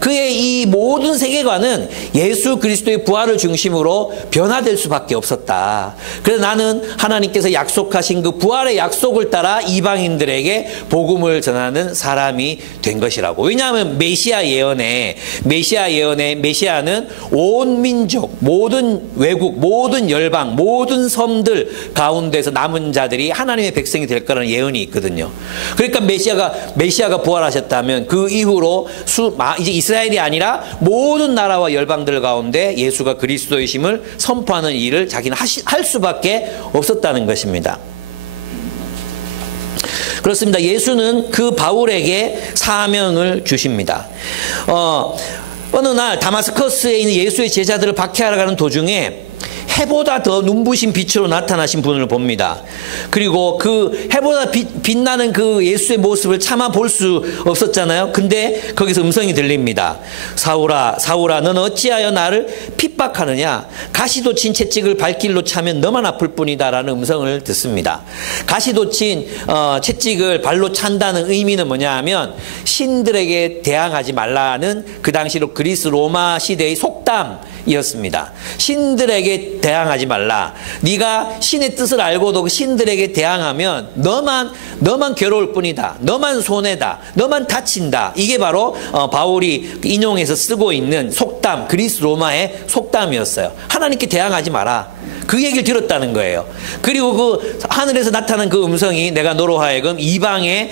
그의 이 모든 세계관은 예수 그리스도의 부활을 중심으로 변화될 수밖에 없었다. 그래서 나는 하나님께서 약속하신 그 부활의 약속을 따라 이방인들에게 복음을 전하는 사람이 된 것이라고. 왜냐하면 메시아 예언에 메시아는 온 민족, 모든 외국, 모든 열방, 모든 섬들 가운데서 남은 자들이 하나님의 백성이 될 거라는 예언이 있거든요. 그러니까 메시아가 부활하셨다면 그 이후로 이제 이스라엘이 아니라 모든 나라와 열방들 가운데 예수가 그리스도이심을 선포하는 일을 자기는 할 수밖에 없었다는 것입니다. 그렇습니다. 예수는 그 바울에게 사명을 주십니다. 어느 날 다마스커스에 있는 예수의 제자들을 박해하러 가는 도중에 해보다 더 눈부신 빛으로 나타나신 분을 봅니다. 그리고 그 해보다 빛나는 그 예수의 모습을 차마 볼 수 없었잖아요. 근데 거기서 음성이 들립니다. 사울아, 사울아, 너는 어찌하여 나를 핍박하느냐? 가시도 친 채찍을 발길로 차면 너만 아플 뿐이다 라는 음성을 듣습니다. 가시도 친 채찍을 발로 찬다는 의미는 뭐냐 하면 신들에게 대항하지 말라는 그 당시로 그리스 로마 시대의 속담이었습니다. 신들에게 대항하지 말라. 네가 신의 뜻을 알고도 그 신들에게 대항하면 너만 괴로울 뿐이다. 너만 손해다. 너만 다친다. 이게 바로 바울이 인용해서 쓰고 있는 속담, 그리스 로마의 속담이었어요. 하나님께 대항하지 마라. 그 얘기를 들었다는 거예요. 그리고 그 하늘에서 나타난 그 음성이 내가 너로 하여금 이방에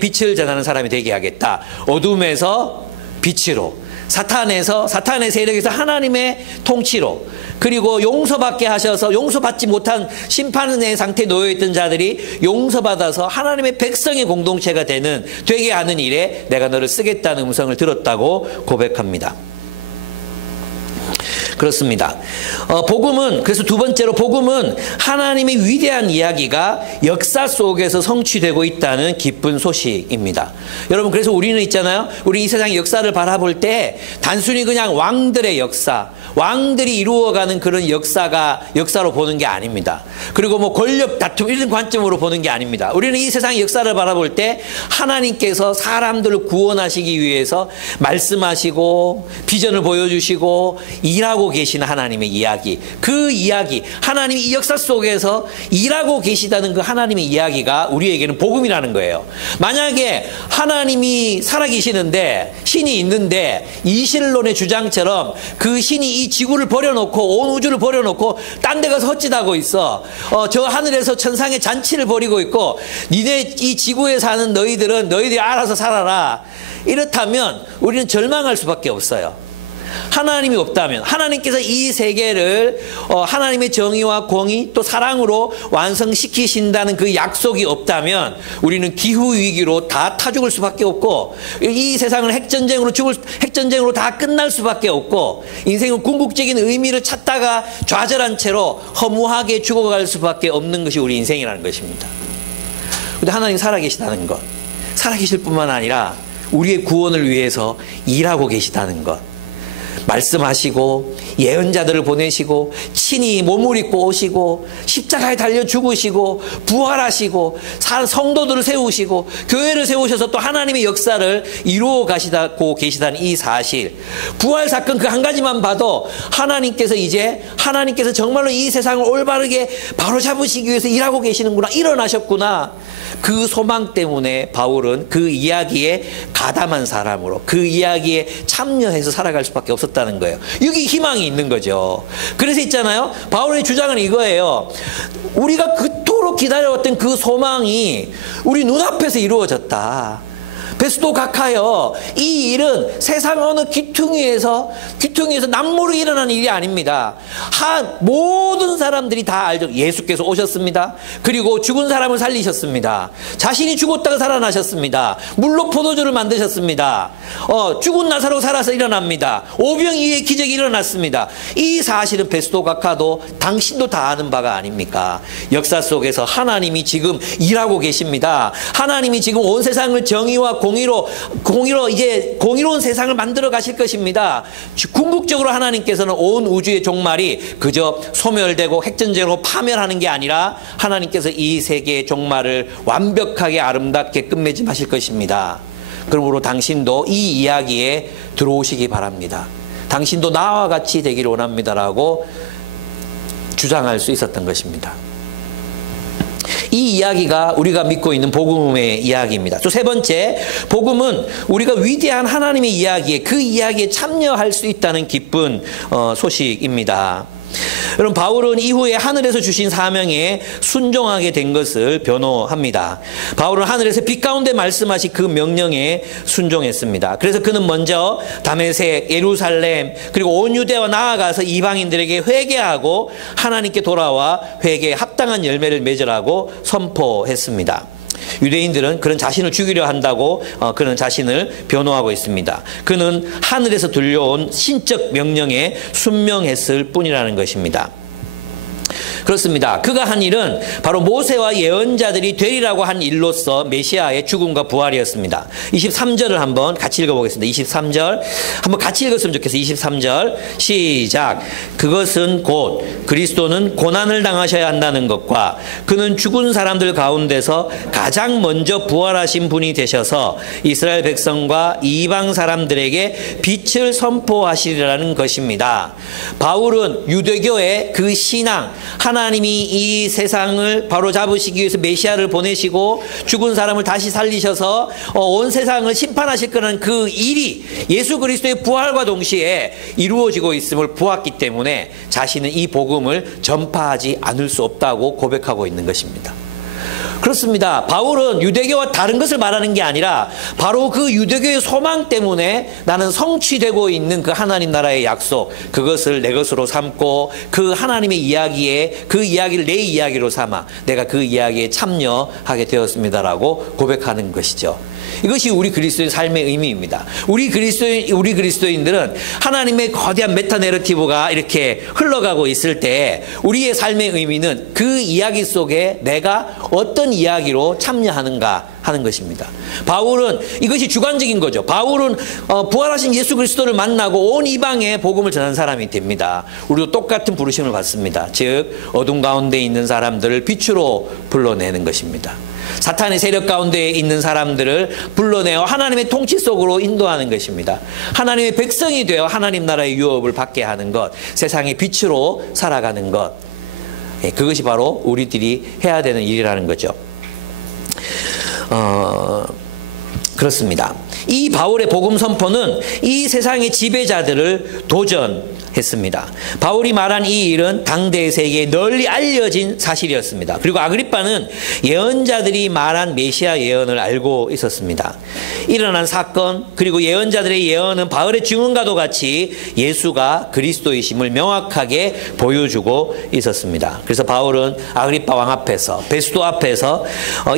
빛을 전하는 사람이 되게 하겠다. 어둠에서 빛으로, 사탄의 세력에서 하나님의 통치로, 그리고 용서받게 하셔서 용서받지 못한 심판의 상태에 놓여있던 자들이 용서받아서 하나님의 백성의 공동체가 되게 하는 일에 내가 너를 쓰겠다는 음성을 들었다고 고백합니다. 그렇습니다. 그래서 두 번째로 복음은 하나님의 위대한 이야기가 역사 속에서 성취되고 있다는 기쁜 소식입니다. 여러분, 그래서 우리는 있잖아요. 우리 이 세상의 역사를 바라볼 때 단순히 그냥 왕들의 역사, 왕들이 이루어가는 그런 역사로 보는 게 아닙니다. 그리고 뭐 권력 다툼 이런 관점으로 보는 게 아닙니다. 우리는 이 세상의 역사를 바라볼 때 하나님께서 사람들을 구원하시기 위해서 말씀하시고 비전을 보여주시고 일하고 계시는 하나님의 이야기, 그 이야기, 하나님이 이 역사 속에서 일하고 계시다는 그 하나님의 이야기가 우리에게는 복음이라는 거예요. 만약에 하나님이 살아계시는데, 신이 있는데 이실론의 주장처럼 그 신이 이 지구를 버려놓고 온 우주를 버려놓고 딴 데 가서 헛짓하고 있어. 저 하늘에서 천상의 잔치를 벌이고 있고 니네 이 지구에 사는 너희들이 알아서 살아라. 이렇다면 우리는 절망할 수밖에 없어요. 하나님이 없다면, 하나님께서 이 세계를 하나님의 정의와 공의 또 사랑으로 완성시키신다는 그 약속이 없다면 우리는 기후위기로 다 타 죽을 수밖에 없고, 이 세상을 핵전쟁으로 다 끝날 수밖에 없고, 인생은 궁극적인 의미를 찾다가 좌절한 채로 허무하게 죽어갈 수밖에 없는 것이 우리 인생이라는 것입니다. 그런데 하나님 살아계시다는 것, 살아계실 뿐만 아니라 우리의 구원을 위해서 일하고 계시다는 것, 말씀하시고 예언자들을 보내시고 친히 몸을 입고 오시고 십자가에 달려 죽으시고 부활하시고 성도들을 세우시고 교회를 세우셔서 또 하나님의 역사를 이루어 가시고 계시다는 이 사실, 부활 사건 그 한 가지만 봐도 하나님께서 정말로 이 세상을 올바르게 바로잡으시기 위해서 일하고 계시는구나, 일어나셨구나, 그 소망 때문에 바울은 그 이야기에 가담한 사람으로 그 이야기에 참여해서 살아갈 수밖에 없었다는 거예요. 여기 희망이 있는 거죠. 그래서 있잖아요, 바울의 주장은 이거예요. 우리가 그토록 기다려왔던 그 소망이 우리 눈앞에서 이루어졌다. 베스도 각하여, 이 일은 세상 어느 귀퉁이에서 남모르게 일어나는 일이 아닙니다. 모든 사람들이 다 알죠. 예수께서 오셨습니다. 그리고 죽은 사람을 살리셨습니다. 자신이 죽었다가 살아나셨습니다. 물로 포도주를 만드셨습니다. 죽은 나사로 살아서 일어납니다. 오병이어의 기적이 일어났습니다. 이 사실은 베스도 각하도 당신도 다 아는 바가 아닙니까? 역사 속에서 하나님이 지금 일하고 계십니다. 하나님이 지금 온 세상을 정의와 공의로운 세상을 만들어 가실 것입니다. 궁극적으로 하나님께서는 온 우주의 종말이 그저 소멸되고 핵전쟁으로 파멸하는 게 아니라 하나님께서 이 세계의 종말을 완벽하게 아름답게 끝맺음하실 것입니다. 그러므로 당신도 이 이야기에 들어오시기 바랍니다. 당신도 나와 같이 되기를 원합니다라고 주장할 수 있었던 것입니다. 이 이야기가 우리가 믿고 있는 복음의 이야기입니다. 또 세 번째, 복음은 우리가 위대한 하나님의 이야기에, 그 이야기에 참여할 수 있다는 기쁜 소식입니다. 여러분, 바울은 이후에 하늘에서 주신 사명에 순종하게 된 것을 변호합니다. 바울은 하늘에서 빛 가운데 말씀하신 그 명령에 순종했습니다. 그래서 그는 먼저 다메섹, 예루살렘, 그리고 온 유대와 나아가서 이방인들에게 회개하고 하나님께 돌아와 회개에 합당한 열매를 맺으라고 선포했습니다. 유대인들은 그런 자신을 죽이려 한다고 그는 자신을 변호하고 있습니다. 그는 하늘에서 들려온 신적 명령에 순명했을 뿐이라는 것입니다. 그렇습니다. 그가 한 일은 바로 모세와 예언자들이 되리라고 한 일로서 메시아의 죽음과 부활이었습니다. 23절을 한번 같이 읽어보겠습니다. 23절 한번 같이 읽었으면 좋겠어요. 23절 시작. 그것은 곧 그리스도는 고난을 당하셔야 한다는 것과 그는 죽은 사람들 가운데서 가장 먼저 부활하신 분이 되셔서 이스라엘 백성과 이방 사람들에게 빛을 선포하시리라는 것입니다. 바울은 유대교의 그 신앙, 하나님이 이 세상을 바로잡으시기 위해서 메시아를 보내시고 죽은 사람을 다시 살리셔서 온 세상을 심판하실 거라는 그 일이 예수 그리스도의 부활과 동시에 이루어지고 있음을 보았기 때문에 자신은 이 복음을 전파하지 않을 수 없다고 고백하고 있는 것입니다. 그렇습니다. 바울은 유대교와 다른 것을 말하는 게 아니라 바로 그 유대교의 소망 때문에 나는 성취되고 있는 그 하나님 나라의 약속, 그것을 내 것으로 삼고 그 하나님의 이야기에 그 이야기를 내 이야기로 삼아 내가 그 이야기에 참여하게 되었습니다라고 고백하는 것이죠. 이것이 우리 그리스도의 삶의 의미입니다. 우리 그리스도인들은 하나님의 거대한 메타 내러티브가 이렇게 흘러가고 있을 때 우리의 삶의 의미는 그 이야기 속에 내가 어떤 이야기로 참여하는가 하는 것입니다. 바울은 이것이 주관적인 거죠. 바울은 부활하신 예수 그리스도를 만나고 온 이방에 복음을 전한 사람이 됩니다. 우리도 똑같은 부르심을 받습니다. 즉 어둠 가운데 있는 사람들을 빛으로 불러내는 것입니다. 사탄의 세력 가운데 있는 사람들을 불러내어 하나님의 통치 속으로 인도하는 것입니다. 하나님의 백성이 되어 하나님 나라의 유업을 받게 하는 것, 세상의 빛으로 살아가는 것, 그것이 바로 우리들이 해야 되는 일이라는 거죠. 그렇습니다. 이 바울의 복음 선포는 이 세상의 지배자들을 도전했습니다. 바울이 말한 이 일은 당대 세계에 널리 알려진 사실이었습니다. 그리고 아그리빠는 예언자들이 말한 메시아 예언을 알고 있었습니다. 일어난 사건 그리고 예언자들의 예언은 바울의 증언과도 같이 예수가 그리스도이심을 명확하게 보여주고 있었습니다. 그래서 바울은 아그리빠 왕 앞에서, 베스도 앞에서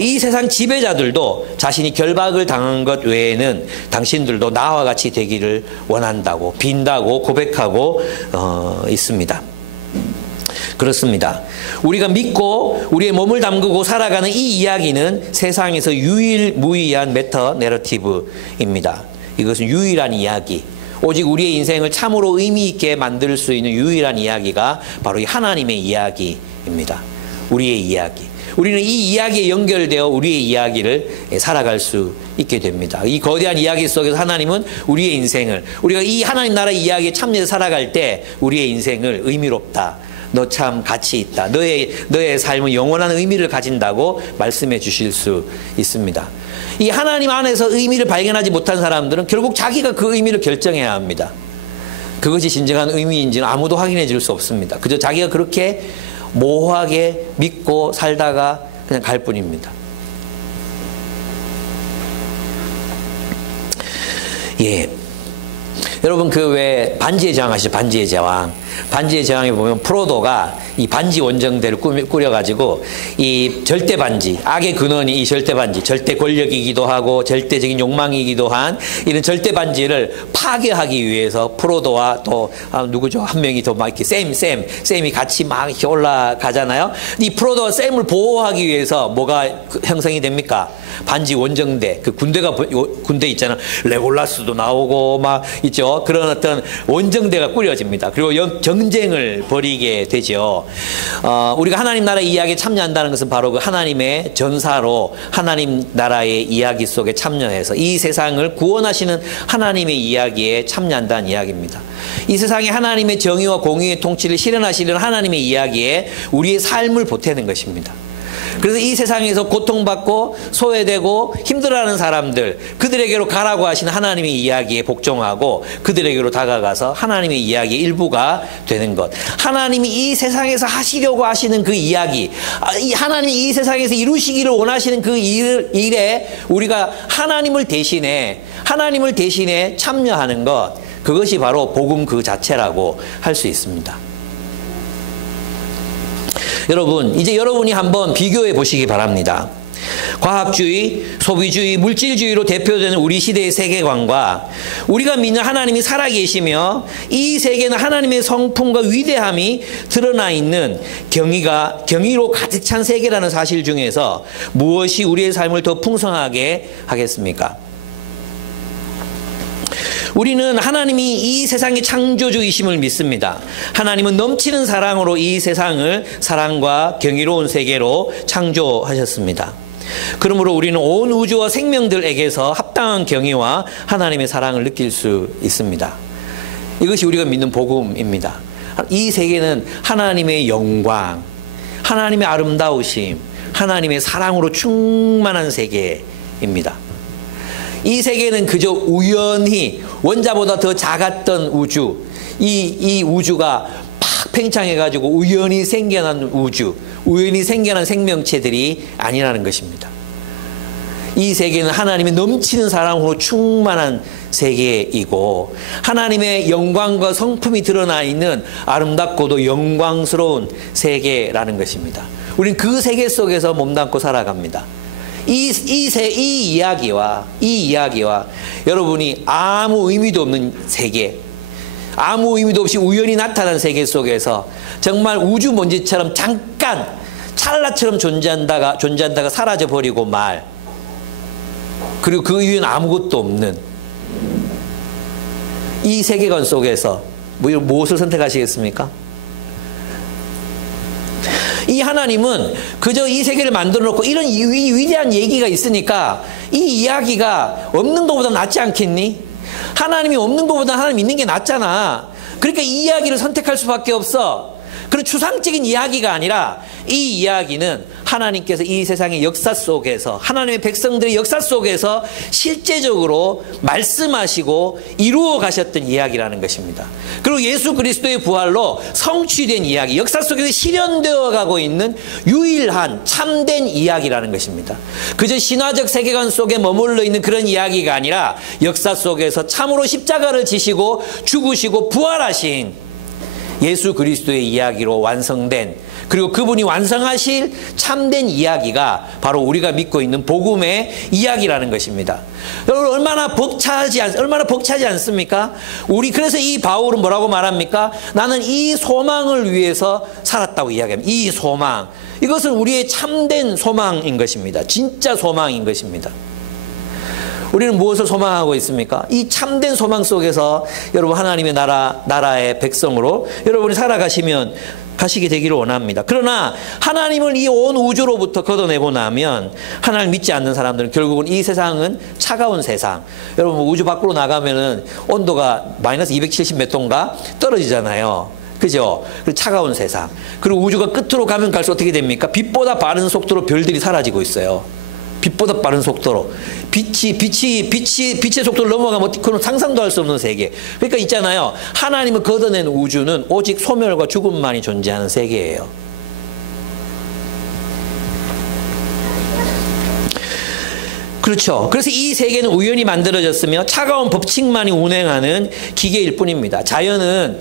이 세상 지배자들도 자신이 결박을 당한 것 외에는 당신들도 나와 같이 되기를 원한다고 빈다고 고백하고 있습니다. 그렇습니다. 우리가 믿고 우리의 몸을 담그고 살아가는 이 이야기는 세상에서 유일무이한 메타 내러티브입니다. 이것은 유일한 이야기, 오직 우리의 인생을 참으로 의미 있게 만들 수 있는 유일한 이야기가 바로 이 하나님의 이야기입니다. 우리의 이야기. 우리는 이 이야기에 연결되어 우리의 이야기를 살아갈 수 있게 됩니다. 이 거대한 이야기 속에서 하나님은 우리의 인생을, 우리가 이 하나님 나라의 이야기에 참여해서 살아갈 때 우리의 인생을 의미롭다, 너 참 가치 있다, 너의 삶은 영원한 의미를 가진다고 말씀해 주실 수 있습니다. 이 하나님 안에서 의미를 발견하지 못한 사람들은 결국 자기가 그 의미를 결정해야 합니다. 그것이 진정한 의미인지는 아무도 확인해 줄 수 없습니다. 그저 자기가 그렇게 모호하게 믿고 살다가 그냥 갈 뿐입니다. 예. 여러분 그 왜 반지의 제왕 아시죠? 반지의 제왕. 반지의 제왕에 보면 프로도가 이 반지 원정대를 꾸려가지고 이 절대 반지, 악의 근원이 이 절대 반지, 절대 권력이기도 하고 절대적인 욕망이기도 한 이런 절대 반지를 파괴하기 위해서 프로도와 또 누구죠? 한 명이 더 막 이렇게 샘이 같이 막 이렇게 올라가잖아요. 이 프로도와 샘을 보호하기 위해서 뭐가 형성이 됩니까? 반지 원정대, 그 군대 있잖아. 레골라스도 나오고 막 있죠. 그런 어떤 원정대가 꾸려집니다. 그리고 경쟁을 벌이게 되죠. 우리가 하나님 나라의 이야기에 참여한다는 것은 바로 그 하나님의 전사로 하나님 나라의 이야기 속에 참여해서 이 세상을 구원하시는 하나님의 이야기에 참여한다는 이야기입니다. 이 세상에 하나님의 정의와 공의의 통치를 실현하시려는 하나님의 이야기에 우리의 삶을 보태는 것입니다. 그래서 이 세상에서 고통받고 소외되고 힘들어하는 사람들, 그들에게로 가라고 하시는 하나님의 이야기에 복종하고 그들에게로 다가가서 하나님의 이야기의 일부가 되는 것. 하나님이 이 세상에서 하시려고 하시는 그 이야기, 하나님이 이 세상에서 이루시기를 원하시는 그 일에 우리가 하나님을 대신해 참여하는 것, 그것이 바로 복음 그 자체라고 할 수 있습니다. 여러분, 이제 여러분이 한번 비교해 보시기 바랍니다. 과학주의, 소비주의, 물질주의로 대표되는 우리 시대의 세계관과 우리가 믿는 하나님이 살아계시며 이 세계는 하나님의 성품과 위대함이 드러나 있는 경의로 가득 찬 세계라는 사실 중에서 무엇이 우리의 삶을 더 풍성하게 하겠습니까? 우리는 하나님이 이 세상의 창조주이심을 믿습니다. 하나님은 넘치는 사랑으로 이 세상을 사랑과 경이로운 세계로 창조하셨습니다. 그러므로 우리는 온 우주와 생명들에게서 합당한 경의와 하나님의 사랑을 느낄 수 있습니다. 이것이 우리가 믿는 복음입니다. 이 세계는 하나님의 영광, 하나님의 아름다우심, 하나님의 사랑으로 충만한 세계입니다. 이 세계는 그저 우연히 원자보다 더 작았던 우주, 이 우주가 팍 팽창해가지고 우연히 생겨난 우주, 우연히 생겨난 생명체들이 아니라는 것입니다. 이 세계는 하나님의 넘치는 사랑으로 충만한 세계이고 하나님의 영광과 성품이 드러나 있는 아름답고도 영광스러운 세계라는 것입니다. 우리는 그 세계 속에서 몸담고 살아갑니다. 이 이야기와 여러분이 아무 의미도 없는 세계, 아무 의미도 없이 우연히 나타난 세계 속에서 정말 우주 먼지처럼 잠깐 찰나처럼 존재한다가 사라져버리고 말, 그리고 그 이유는 아무것도 없는 이 세계관 속에서 무엇을 선택하시겠습니까? 이 하나님은 그저 이 세계를 만들어 놓고 이런 위대한 얘기가 있으니까 이 이야기가 없는 것보다 낫지 않겠니? 하나님이 없는 것보다 하나님 있는 게 낫잖아. 그러니까 이 이야기를 선택할 수밖에 없어. 그런 추상적인 이야기가 아니라 이 이야기는 하나님께서 이 세상의 역사 속에서, 하나님의 백성들의 역사 속에서 실제적으로 말씀하시고 이루어 가셨던 이야기라는 것입니다. 그리고 예수 그리스도의 부활로 성취된 이야기, 역사 속에서 실현되어 가고 있는 유일한 참된 이야기라는 것입니다. 그저 신화적 세계관 속에 머물러 있는 그런 이야기가 아니라 역사 속에서 참으로 십자가를 지시고 죽으시고 부활하신 예수 그리스도의 이야기로 완성된, 그리고 그분이 완성하실 참된 이야기가 바로 우리가 믿고 있는 복음의 이야기라는 것입니다. 여러분 얼마나 벅차지 않습니까? 그래서 이 바울은 뭐라고 말합니까? 나는 이 소망을 위해서 살았다고 이야기합니다. 이 소망, 이것은 우리의 참된 소망인 것입니다. 진짜 소망인 것입니다. 우리는 무엇을 소망하고 있습니까? 이 참된 소망 속에서 여러분 하나님의 나라의 백성으로 여러분이 가시게 되기를 원합니다. 그러나 하나님을 이 온 우주로부터 걷어내고 나면 하나님을 믿지 않는 사람들은 결국은 이 세상은 차가운 세상. 여러분 우주 밖으로 나가면은 온도가 마이너스 270 몇 도인가 떨어지잖아요. 그죠? 차가운 세상. 그리고 우주가 끝으로 가면 갈수록 어떻게 됩니까? 빛보다 빠른 속도로 별들이 사라지고 있어요. 빛보다 빠른 속도로. 빛의 속도를 넘어가면 그건 상상도 할 수 없는 세계. 그러니까 있잖아요. 하나님을 걷어낸 우주는 오직 소멸과 죽음만이 존재하는 세계예요. 그렇죠. 그래서 이 세계는 우연히 만들어졌으며 차가운 법칙만이 운행하는 기계일 뿐입니다. 자연은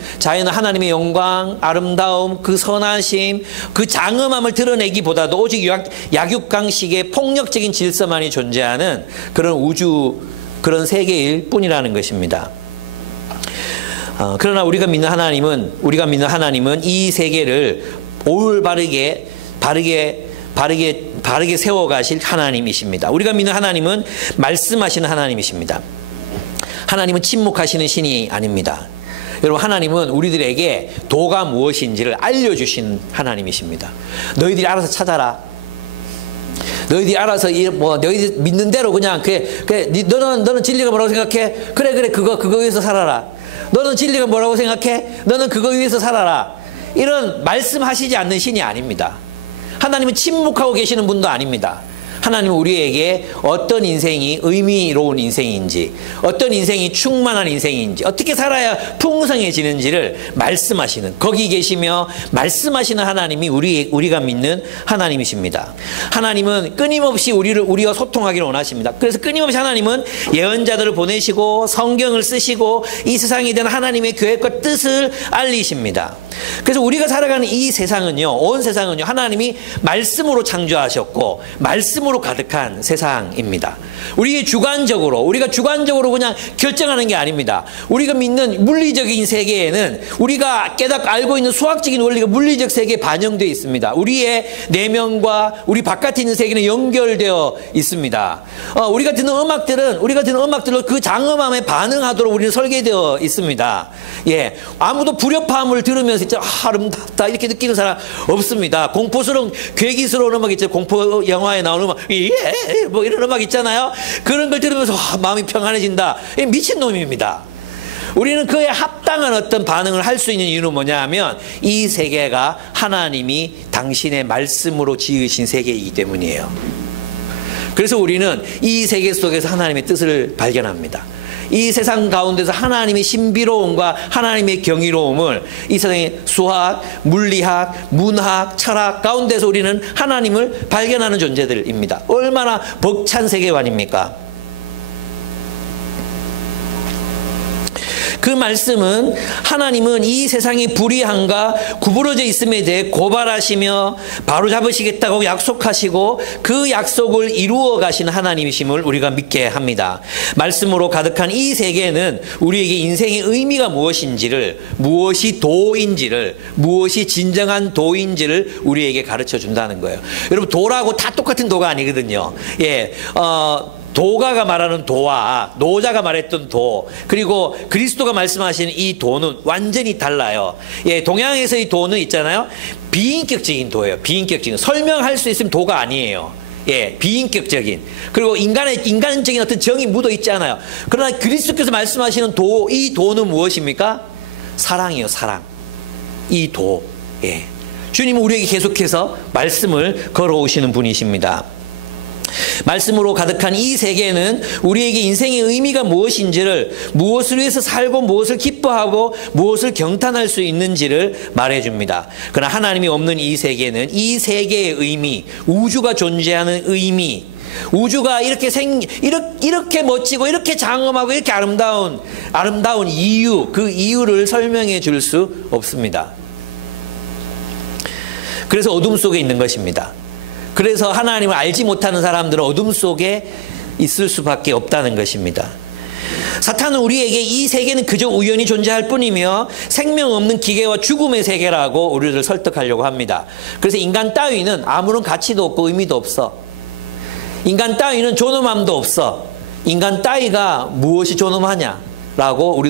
하나님의 영광, 아름다움, 그 선하심, 그 장엄함을 드러내기보다도 오직 약육강식의 폭력적인 질서만이 존재하는 그런 그런 세계일 뿐이라는 것입니다. 그러나 우리가 믿는 하나님은 이 세계를 올바르게 세워가실 하나님이십니다. 우리가 믿는 하나님은 말씀하시는 하나님이십니다. 하나님은 침묵하시는 신이 아닙니다. 여러분, 하나님은 우리들에게 도가 무엇인지를 알려주신 하나님이십니다. 너희들이 알아서 찾아라. 너희들이 알아서 너희들 믿는 대로 그냥 너는 진리가 뭐라고 생각해? 그래 그거 위해서 살아라. 너는 진리가 뭐라고 생각해? 너는 그거 위해서 살아라. 이런 말씀하시지 않는 신이 아닙니다. 하나님은 침묵하고 계시는 분도 아닙니다. 하나님은 우리에게 어떤 인생이 의미로운 인생인지, 어떤 인생이 충만한 인생인지, 어떻게 살아야 풍성해지는지를 말씀하시는, 거기 계시며 말씀하시는 하나님이 우리가 믿는 하나님이십니다. 하나님은 끊임없이 우리와 소통하기를 원하십니다. 그래서 끊임없이 하나님은 예언자들을 보내시고 성경을 쓰시고 이 세상에 대한 하나님의 계획과 뜻을 알리십니다. 그래서 우리가 살아가는 이 세상은요, 온 세상은요, 하나님이 말씀으로 창조하셨고 말씀으로 가득한 세상입니다. 우리가 주관적으로 그냥 결정하는 게 아닙니다. 우리가 믿는 물리적인 세계에는 우리가 깨닫고 알고 있는 수학적인 원리가 물리적 세계에 반영되어 있습니다. 우리의 내면과 우리 바깥에 있는 세계는 연결되어 있습니다. 우리가 듣는 음악들은 그 장엄함에 반응하도록 우리는 설계되어 있습니다. 예, 아무도 불협화음을 들으면서 진짜 아름답다 이렇게 느끼는 사람 없습니다. 공포스러운 괴기스러운 음악 있죠. 공포 영화에 나오는 음악, 뭐 이런 음악 있잖아요. 그런 걸 들으면서 마음이 평안해진다. 미친놈입니다. 우리는 그에 합당한 어떤 반응을 할 수 있는 이유는 뭐냐 하면 이 세계가 하나님이 당신의 말씀으로 지으신 세계이기 때문이에요. 그래서 우리는 이 세계 속에서 하나님의 뜻을 발견합니다. 이 세상 가운데서 하나님의 신비로움과 하나님의 경이로움을 이 세상의 수학, 물리학, 문학, 철학 가운데서 우리는 하나님을 발견하는 존재들입니다. 얼마나 벅찬 세계관입니까? 그 말씀은 하나님은 이 세상의 불의함과 구부러져 있음에 대해 고발하시며 바로잡으시겠다고 약속하시고 그 약속을 이루어 가시는 하나님이심을 우리가 믿게 합니다. 말씀으로 가득한 이 세계는 우리에게 인생의 의미가 무엇인지를, 무엇이 도인지를, 무엇이 진정한 도인지를 우리에게 가르쳐 준다는 거예요. 여러분, 도라고 다 똑같은 도가 아니거든요. 예, 도가가 말하는 도와 노자가 말했던 도, 그리고 그리스도가 말씀하시는 이 도는 완전히 달라요. 예, 동양에서의 도는 있잖아요. 비인격적인 도예요. 비인격적인. 설명할 수 있으면 도가 아니에요. 예, 비인격적인. 그리고 인간적인 어떤 정이 묻어 있잖아요. 그러나 그리스도께서 말씀하시는 도, 이 도는 무엇입니까? 사랑이요, 사랑. 이 도. 예. 주님은 우리에게 계속해서 말씀을 걸어오시는 분이십니다. 말씀으로 가득한 이 세계는 우리에게 인생의 의미가 무엇인지를, 무엇을 위해서 살고 무엇을 기뻐하고 무엇을 경탄할 수 있는지를 말해줍니다. 그러나 하나님이 없는 이 세계는 이 세계의 의미, 우주가 존재하는 의미, 우주가 이렇게 멋지고 이렇게 장엄하고 이렇게 아름다운 이유, 그 이유를 설명해 줄 수 없습니다. 그래서 어둠 속에 있는 것입니다. 그래서 하나님을 알지 못하는 사람들은 어둠 속에 있을 수밖에 없다는 것입니다. 사탄은 우리에게 이 세계는 그저 우연히 존재할 뿐이며 생명 없는 기계와 죽음의 세계라고 우리를 설득하려고 합니다. 그래서 인간 따위는 아무런 가치도 없고 의미도 없어. 인간 따위는 존엄함도 없어. 인간 따위가 무엇이 존엄하냐라고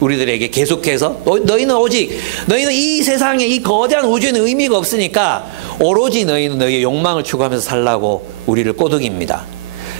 우리들에게 계속해서 너희는 이 세상에, 이 거대한 우주에는 의미가 없으니까 오로지 너희는 너희의 욕망을 추구하면서 살라고 우리를 꼬드깁니다.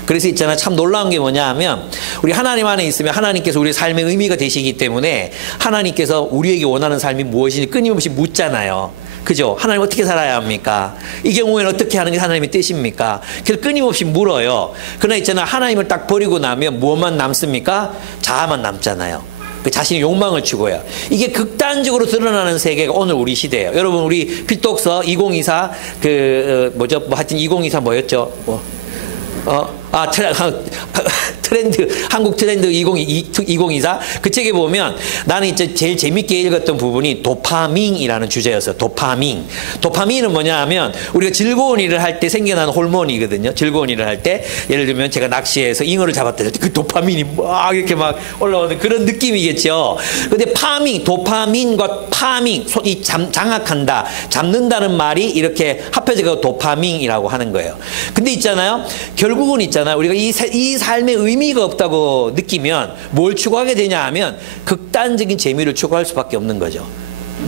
그래서 있잖아, 참 놀라운 게 뭐냐 하면 우리 하나님 안에 있으면 하나님께서 우리의 삶의 의미가 되시기 때문에 하나님께서 우리에게 원하는 삶이 무엇인지 끊임없이 묻잖아요. 그죠? 하나님 어떻게 살아야 합니까? 이 경우에는 어떻게 하는 게 하나님의 뜻입니까? 그래서 끊임없이 물어요. 그러나 있잖아, 하나님을 딱 버리고 나면 무엇만 남습니까? 자아만 남잖아요. 그 자신의 욕망을 추구해요. 이게 극단적으로 드러나는 세계가 오늘 우리 시대예요. 여러분, 우리 필독서 2024 하여튼 2024 뭐였죠? 트렌드, 한국 트렌드 2024. 그 책에 보면 나는 이제 제일 재밌게 읽었던 부분이 도파민이라는 주제였어요. 도파민. 도파민은 뭐냐 하면 우리가 즐거운 일을 할 때 생겨나는 호르몬이거든요. 즐거운 일을 할 때 예를 들면 제가 낚시해서 잉어를 잡았다 할 때 그 도파민이 막 이렇게 막 올라오는 그런 느낌이겠죠. 근데 도파민과 파밍, 이 장악한다, 잡는다는 말이 이렇게 합해져서 도파민이라고 하는 거예요. 근데 있잖아요. 결국은 있잖아요. 우리가 이 삶에 의미가 없다고 느끼면 뭘 추구하게 되냐 하면 극단적인 재미를 추구할 수밖에 없는 거죠.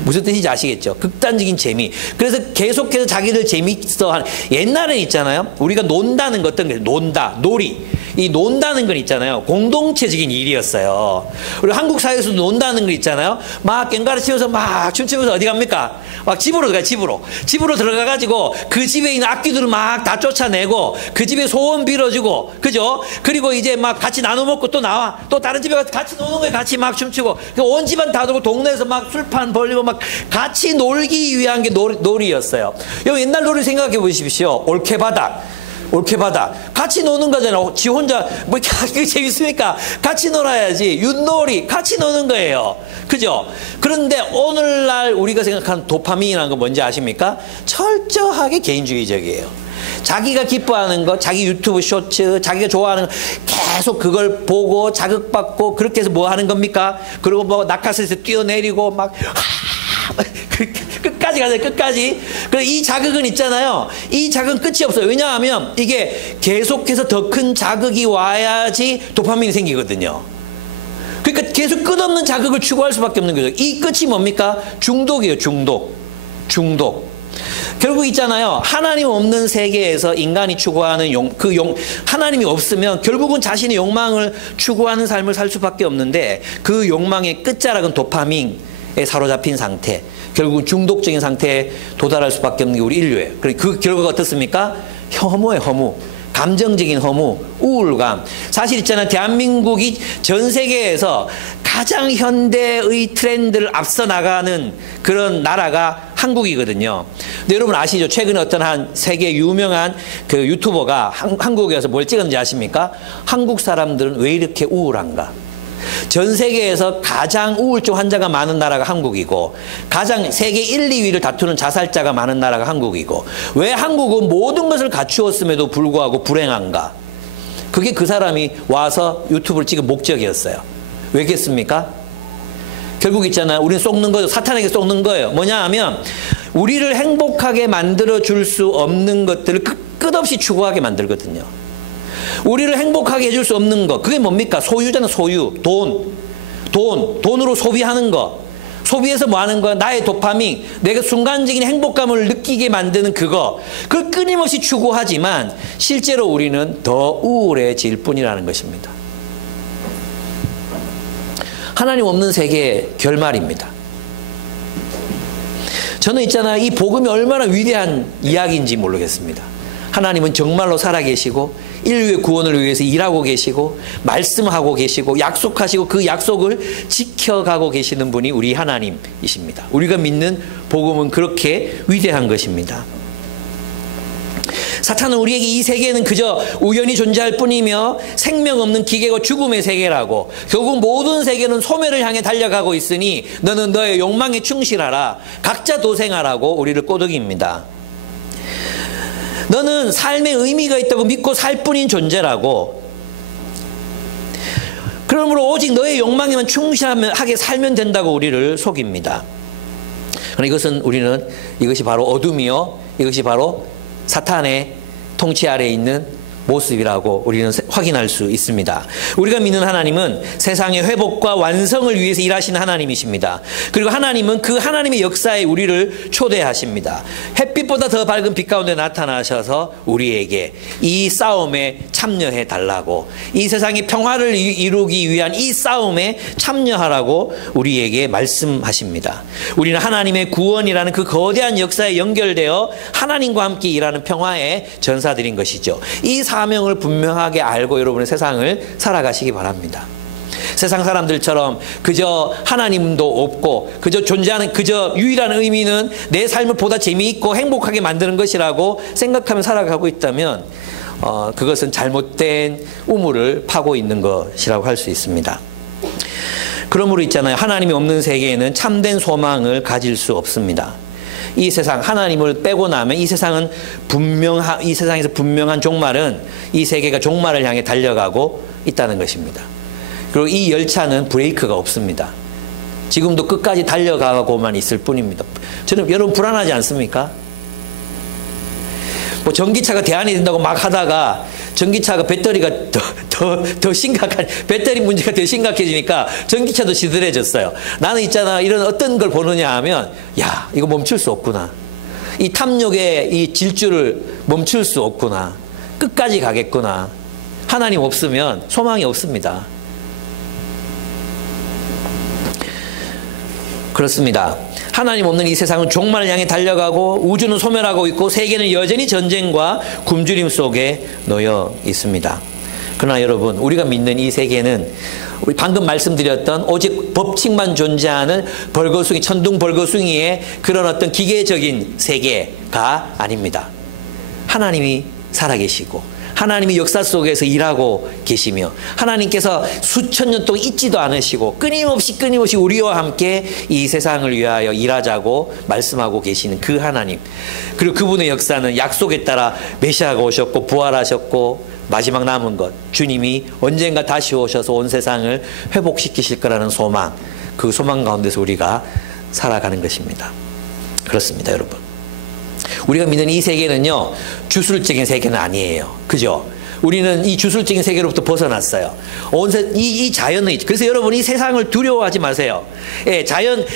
무슨 뜻인지 아시겠죠? 극단적인 재미. 그래서 계속해서 자기들 재미있어 하는, 옛날에 있잖아요. 우리가 논다는 것, 어떤 게 논다, 놀이. 이 논다는 건 있잖아요. 공동체적인 일이었어요. 그리고 한국 사회에서도 논다는 건 있잖아요. 막 꽹가리 치면서 막 춤추면서 어디 갑니까? 막 집으로 들어가요, 집으로. 집으로 들어가가지고 그 집에 있는 악귀들을 막 다 쫓아내고 그 집에 소원 빌어주고, 그죠? 그리고 이제 막 같이 나눠 먹고 또 나와. 또 다른 집에 가서 같이 노는 거예요. 같이 막 춤추고. 온 집안 다 돌고 동네에서 막 술판 벌리고 막 같이 놀기 위한 게 놀이였어요. 여러분 옛날 놀이 생각해 보십시오. 올케바닥 같이 노는 거잖아요. 지 혼자 뭐 이렇게 재밌습니까? 같이 놀아야지. 윷놀이 같이 노는 거예요. 그죠? 그런데 오늘날 우리가 생각하는 도파민이라는 건 뭔지 아십니까? 철저하게 개인주의적이에요. 자기가 기뻐하는 거, 자기 유튜브 쇼츠, 자기가 좋아하는 거 계속 그걸 보고 자극받고 그렇게 해서 뭐 하는 겁니까? 그리고 뭐 낙하산에서 뛰어내리고 막 끝까지 가세요. 끝까지. 그래서 이 자극은 있잖아요. 이 자극은 끝이 없어요. 왜냐하면 이게 계속해서 더 큰 자극이 와야지 도파민이 생기거든요. 그러니까 계속 끝없는 자극을 추구할 수밖에 없는 거죠. 이 끝이 뭡니까? 중독이에요. 중독. 결국 있잖아요. 하나님 없는 세계에서 인간이 추구하는 하나님이 없으면 결국은 자신의 욕망을 추구하는 삶을 살 수밖에 없는데 그 욕망의 끝자락은 도파민에 사로잡힌 상태. 결국은 중독적인 상태에 도달할 수밖에 없는 게 우리 인류예요. 그 결과가 어떻습니까? 허무예요, 허무. 감정적인 허무, 우울감. 사실 있잖아요. 대한민국이 전 세계에서 가장 현대의 트렌드를 앞서 나가는 그런 나라가 한국이거든요. 근데 여러분 아시죠? 최근에 어떤 한 세계 유명한 그 유튜버가 한국에 와서 뭘 찍었는지 아십니까? 한국 사람들은 왜 이렇게 우울한가? 전 세계에서 가장 우울증 환자가 많은 나라가 한국이고 가장 세계 1, 2위를 다투는 자살자가 많은 나라가 한국이고 왜 한국은 모든 것을 갖추었음에도 불구하고 불행한가? 그게 그 사람이 와서 유튜브를 찍은 목적이었어요. 왜겠습니까? 결국 있잖아요. 우리는 속는 거죠. 사탄에게 속는 거예요. 뭐냐 하면 우리를 행복하게 만들어줄 수 없는 것들을 끝없이 추구하게 만들거든요. 우리를 행복하게 해줄 수 없는 거. 그게 뭡니까? 소유잖아, 소유. 돈으로 소비하는 거. 소비해서 뭐 하는 거야? 나의 도파민. 내가 순간적인 행복감을 느끼게 만드는 그거. 그걸 끊임없이 추구하지만 실제로 우리는 더 우울해질 뿐이라는 것입니다. 하나님 없는 세계의 결말입니다. 저는 있잖아요. 이 복음이 얼마나 위대한 이야기인지 모르겠습니다. 하나님은 정말로 살아계시고 인류의 구원을 위해서 일하고 계시고 말씀하고 계시고 약속하시고 그 약속을 지켜가고 계시는 분이 우리 하나님이십니다. 우리가 믿는 복음은 그렇게 위대한 것입니다. 사탄은 우리에게 이 세계는 그저 우연히 존재할 뿐이며 생명 없는 기계고 죽음의 세계라고, 결국 모든 세계는 소멸을 향해 달려가고 있으니 너는 너의 욕망에 충실하라, 각자 도생하라고 우리를 꼬드깁니다. 너는 삶에 의미가 있다고 믿고 살 뿐인 존재라고, 그러므로 오직 너의 욕망에만 충실하게 살면 된다고 우리를 속입니다. 그러나 이것이 바로 어둠이요, 이것이 바로 사탄의 통치 아래에 있는 모습이라고 우리는 확인할 수 있습니다. 우리가 믿는 하나님은 세상의 회복과 완성을 위해서 일하시는 하나님이십니다. 그리고 하나님은 그 하나님의 역사에 우리를 초대하십니다. 햇빛보다 더 밝은 빛 가운데 나타나셔서 우리에게 이 싸움에 참여해 달라고, 이 세상의 평화를 이루기 위한 이 싸움에 참여하라고 우리에게 말씀하십니다. 우리는 하나님의 구원이라는 그 거대한 역사에 연결되어 하나님과 함께 일하는 평화의 전사들인 것이죠. 이 사명을 분명하게 알고 여러분의 세상을 살아가시기 바랍니다. 세상 사람들처럼 그저 하나님도 없고 그저 존재하는 그저 유일한 의미는 내 삶을 보다 재미있고 행복하게 만드는 것이라고 생각하며 살아가고 있다면 그것은 잘못된 우물을 파고 있는 것이라고 할 수 있습니다. 그러므로 있잖아요. 하나님이 없는 세계에는 참된 소망을 가질 수 없습니다. 이 세상, 하나님을 빼고 나면 이 세상에서 분명한 종말은 이 세계가 종말을 향해 달려가고 있다는 것입니다. 그리고 이 열차는 브레이크가 없습니다. 지금도 끝까지 달려가고만 있을 뿐입니다. 저는 여러분 불안하지 않습니까? 뭐 전기차가 대안이 된다고 막 하다가 전기차가 배터리가 더 심각한, 배터리 문제가 더 심각해지니까 전기차도 시들해졌어요. 나는 있잖아, 이런 어떤 걸 보느냐 하면, 야, 이거 멈출 수 없구나. 이 탐욕의 이 질주를 멈출 수 없구나. 끝까지 가겠구나. 하나님 없으면 소망이 없습니다. 그렇습니다. 하나님 없는 이 세상은 종말을 향해 달려가고 우주는 소멸하고 있고 세계는 여전히 전쟁과 굶주림 속에 놓여 있습니다. 그러나 여러분, 우리가 믿는 이 세계는 우리 방금 말씀드렸던 오직 법칙만 존재하는 벌거숭이, 천둥 벌거숭이의 그런 어떤 기계적인 세계가 아닙니다. 하나님이 살아계시고 하나님이 역사 속에서 일하고 계시며 하나님께서 수천 년 동안 잊지도 않으시고 끊임없이 우리와 함께 이 세상을 위하여 일하자고 말씀하고 계시는 그 하나님, 그리고 그분의 역사는 약속에 따라 메시아가 오셨고 부활하셨고 마지막 남은 것, 주님이 언젠가 다시 오셔서 온 세상을 회복시키실 거라는 소망, 그 소망 가운데서 우리가 살아가는 것입니다. 그렇습니다, 여러분. 우리가 믿는 이 세계는요, 주술적인 세계는 아니에요. 그죠? 우리는 이 주술적인 세계로부터 벗어났어요. 이 자연의, 그래서 여러분 이 세상을 두려워하지 마세요. 예, 자연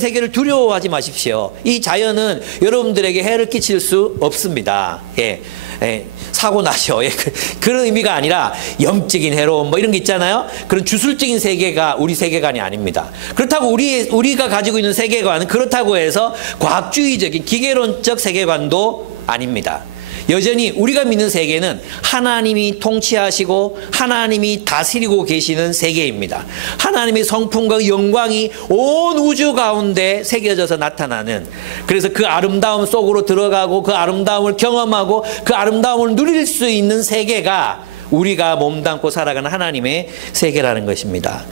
세계를 두려워하지 마십시오. 이 자연은 여러분들에게 해를 끼칠 수 없습니다. 예. 예, 사고 나죠. 예, 그런 의미가 아니라 영적인 해로움 뭐 이런 게 있잖아요. 그런 주술적인 세계가 우리 세계관이 아닙니다. 그렇다고 우리가 가지고 있는 세계관은 그렇다고 해서 과학주의적인 기계론적 세계관도 아닙니다. 여전히 우리가 믿는 세계는 하나님이 통치하시고 하나님이 다스리고 계시는 세계입니다. 하나님의 성품과 영광이 온 우주 가운데 새겨져서 나타나는, 그래서 그 아름다움 속으로 들어가고 그 아름다움을 경험하고 그 아름다움을 누릴 수 있는 세계가 우리가 몸담고 살아가는 하나님의 세계라는 것입니다.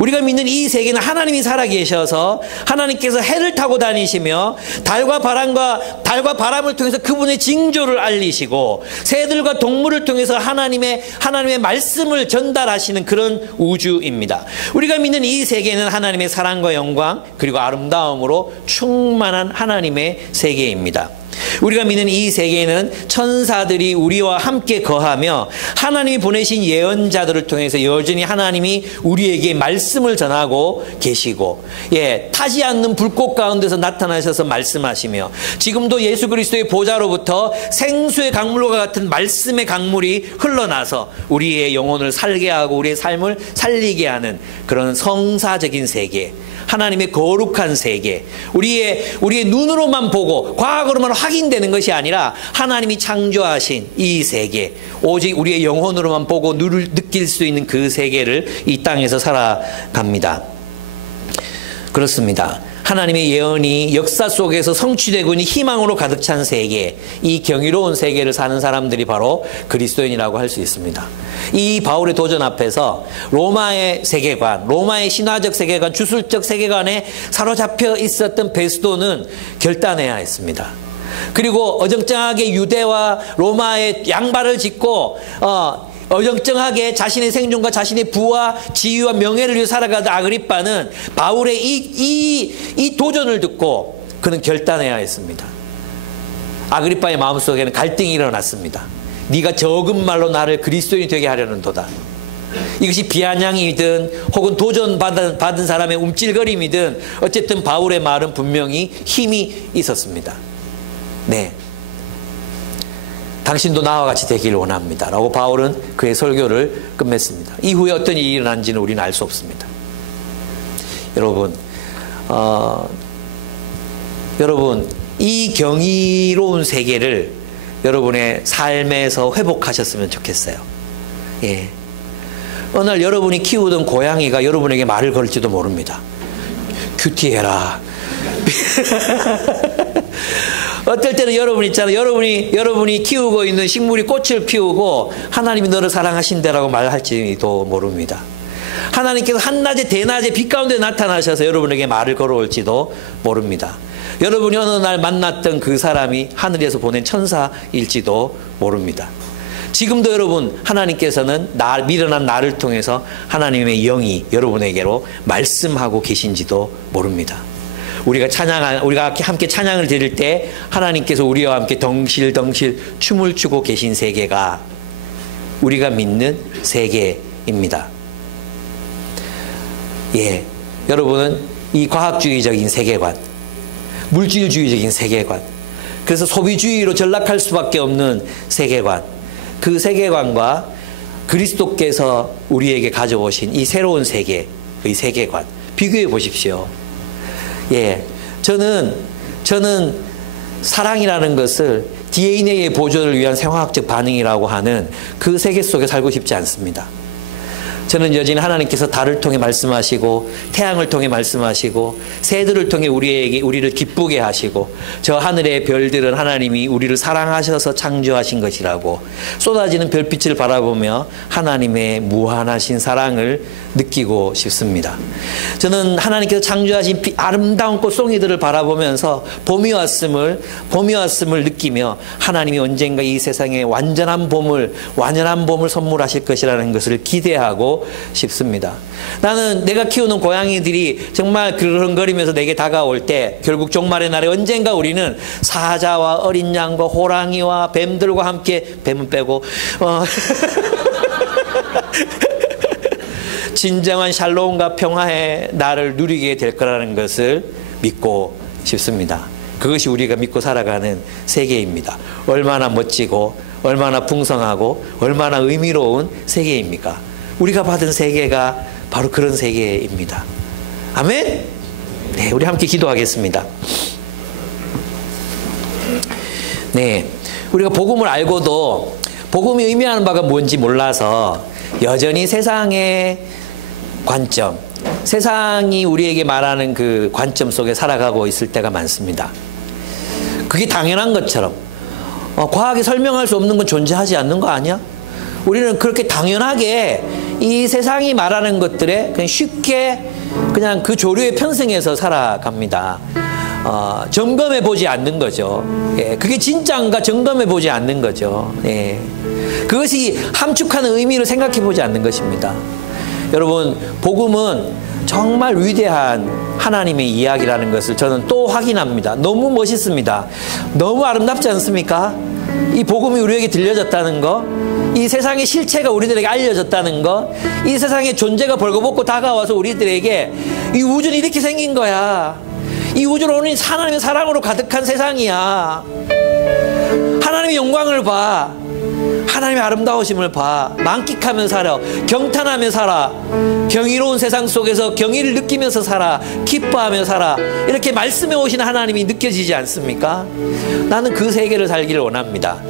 우리가 믿는 이 세계는 하나님이 살아계셔서 하나님께서 해를 타고 다니시며 달과 바람을 통해서 그분의 징조를 알리시고 새들과 동물을 통해서 하나님의 말씀을 전달하시는 그런 우주입니다. 우리가 믿는 이 세계는 하나님의 사랑과 영광 그리고 아름다움으로 충만한 하나님의 세계입니다. 우리가 믿는 이 세계는 천사들이 우리와 함께 거하며 하나님이 보내신 예언자들을 통해서 여전히 하나님이 우리에게 말씀을 전하고 계시고, 예, 타지 않는 불꽃 가운데서 나타나셔서 말씀하시며 지금도 예수 그리스도의 보좌로부터 생수의 강물과 같은 말씀의 강물이 흘러나서 우리의 영혼을 살게 하고 우리의 삶을 살리게 하는 그런 성사적인 세계, 하나님의 거룩한 세계, 우리의 눈으로만 보고 과학으로만 확인되는 것이 아니라 하나님이 창조하신 이 세계, 오직 우리의 영혼으로만 보고 느낄 수 있는 그 세계를 이 땅에서 살아갑니다. 그렇습니다. 하나님의 예언이 역사 속에서 성취되고 있는 희망으로 가득 찬 세계, 이 경이로운 세계를 사는 사람들이 바로 그리스도인이라고 할 수 있습니다. 이 바울의 도전 앞에서 로마의 세계관, 로마의 신화적 세계관, 주술적 세계관에 사로잡혀 있었던 베스도는 결단해야 했습니다. 그리고 어정쩡하게 유대와 로마의 양발을 짓고 어정쩡하게 자신의 생존과 자신의 부와 지위와 명예를 위해 살아가던 아그리빠는 바울의 이 도전을 듣고 그는 결단해야 했습니다. 아그리빠의 마음속에는 갈등이 일어났습니다. 네가 적은 말로 나를 그리스도인이 되게 하려는 도다. 이것이 비아냥이든 혹은 도전받은 사람의 움찔거림이든 어쨌든 바울의 말은 분명히 힘이 있었습니다. 네, 당신도 나와 같이 되기를 원합니다 라고 바울은 그의 설교를 끝맺습니다. 이후에 어떤 일이 일어난지는 우리는 알 수 없습니다. 여러분 이 경이로운 세계를 여러분의 삶에서 회복하셨으면 좋겠어요. 예. 어느 날 여러분이 키우던 고양이가 여러분에게 말을 걸지도 모릅니다. 큐티해라. 어떨 때는 여러분 있잖아요. 여러분이 키우고 있는 식물이 꽃을 피우고 하나님이 너를 사랑하신다라고 말할지도 모릅니다. 하나님께서 한낮에 대낮에 빛 가운데 나타나셔서 여러분에게 말을 걸어올지도 모릅니다. 여러분이 어느 날 만났던 그 사람이 하늘에서 보낸 천사일지도 모릅니다. 지금도 여러분 하나님께서는 미련한 나를 통해서 하나님의 영이 여러분에게로 말씀하고 계신지도 모릅니다. 우리가 함께 찬양을 드릴 때 하나님께서 우리와 함께 덩실덩실 춤을 추고 계신 세계가 우리가 믿는 세계입니다. 예, 여러분은 이 과학주의적인 세계관, 물질주의적인 세계관, 그래서 소비주의로 전락할 수밖에 없는 세계관, 그 세계관과 그리스도께서 우리에게 가져오신 이 새로운 세계의 세계관 비교해 보십시오. 예, 저는 사랑이라는 것을 DNA의 보존을 위한 생화학적 반응이라고 하는 그 세계 속에 살고 싶지 않습니다. 저는 여전히 하나님께서 달을 통해 말씀하시고 태양을 통해 말씀하시고 새들을 통해 우리를 기쁘게 하시고 저 하늘의 별들은 하나님이 우리를 사랑하셔서 창조하신 것이라고 쏟아지는 별빛을 바라보며 하나님의 무한하신 사랑을 느끼고 싶습니다. 저는 하나님께서 창조하신 아름다운 꽃송이들을 바라보면서 봄이 왔음을 느끼며 하나님이 언젠가 이 세상에 완전한 봄을 선물하실 것이라는 것을 기대하고 싶습니다. 나는 내가 키우는 고양이들이 정말 그르렁거리면서 내게 다가올 때 결국 종말의 날에 언젠가 우리는 사자와 어린 양과 호랑이와 뱀들과 함께, 뱀은 빼고 진정한 샬롬과 평화의 날을 누리게 될 거라는 것을 믿고 싶습니다. 그것이 우리가 믿고 살아가는 세계입니다. 얼마나 멋지고 얼마나 풍성하고 얼마나 의미로운 세계입니까? 우리가 받은 세계가 바로 그런 세계입니다. 아멘? 네, 우리 함께 기도하겠습니다. 네, 우리가 복음을 알고도 복음이 의미하는 바가 뭔지 몰라서 여전히 세상의 관점, 세상이 우리에게 말하는 그 관점 속에 살아가고 있을 때가 많습니다. 그게 당연한 것처럼 과학이 설명할 수 없는 건 존재하지 않는 거 아니야? 우리는 그렇게 당연하게 이 세상이 말하는 것들에 그냥 쉽게 그냥 그 조류에 편승해서 살아갑니다. 점검해 보지 않는 거죠. 예, 그게 진짜인가 점검해 보지 않는 거죠. 예, 그것이 함축하는 의미를 생각해 보지 않는 것입니다. 여러분, 복음은 정말 위대한 하나님의 이야기라는 것을 저는 또 확인합니다. 너무 멋있습니다. 너무 아름답지 않습니까? 이 복음이 우리에게 들려졌다는 거, 이 세상의 실체가 우리들에게 알려졌다는 거, 이 세상의 존재가 벌거벗고 다가와서 우리들에게 이 우주는 이렇게 생긴 거야. 이 우주는 하나님의 사랑으로 가득한 세상이야. 하나님의 영광을 봐. 하나님의 아름다우심을 봐. 만끽하며 살아. 경탄하며 살아. 경이로운 세상 속에서 경의를 느끼면서 살아. 기뻐하며 살아. 이렇게 말씀해 오신 하나님이 느껴지지 않습니까? 나는 그 세계를 살기를 원합니다.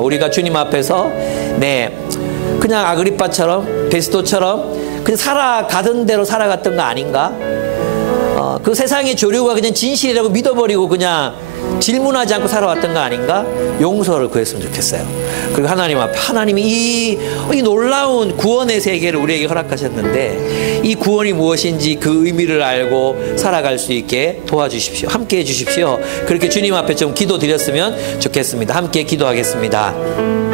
우리가 주님 앞에서 그냥 아그리빠처럼 베스도처럼 그냥 살아가던 대로 살아갔던 거 아닌가? 그 세상의 조류가 그냥 진실이라고 믿어버리고 그냥 질문하지 않고 살아왔던 거 아닌가? 용서를 구했으면 좋겠어요. 그리고 하나님 앞에 하나님이 이 놀라운 구원의 세계를 우리에게 허락하셨는데 이 구원이 무엇인지 그 의미를 알고 살아갈 수 있게 도와주십시오. 함께 해주십시오. 그렇게 주님 앞에 좀 기도드렸으면 좋겠습니다. 함께 기도하겠습니다.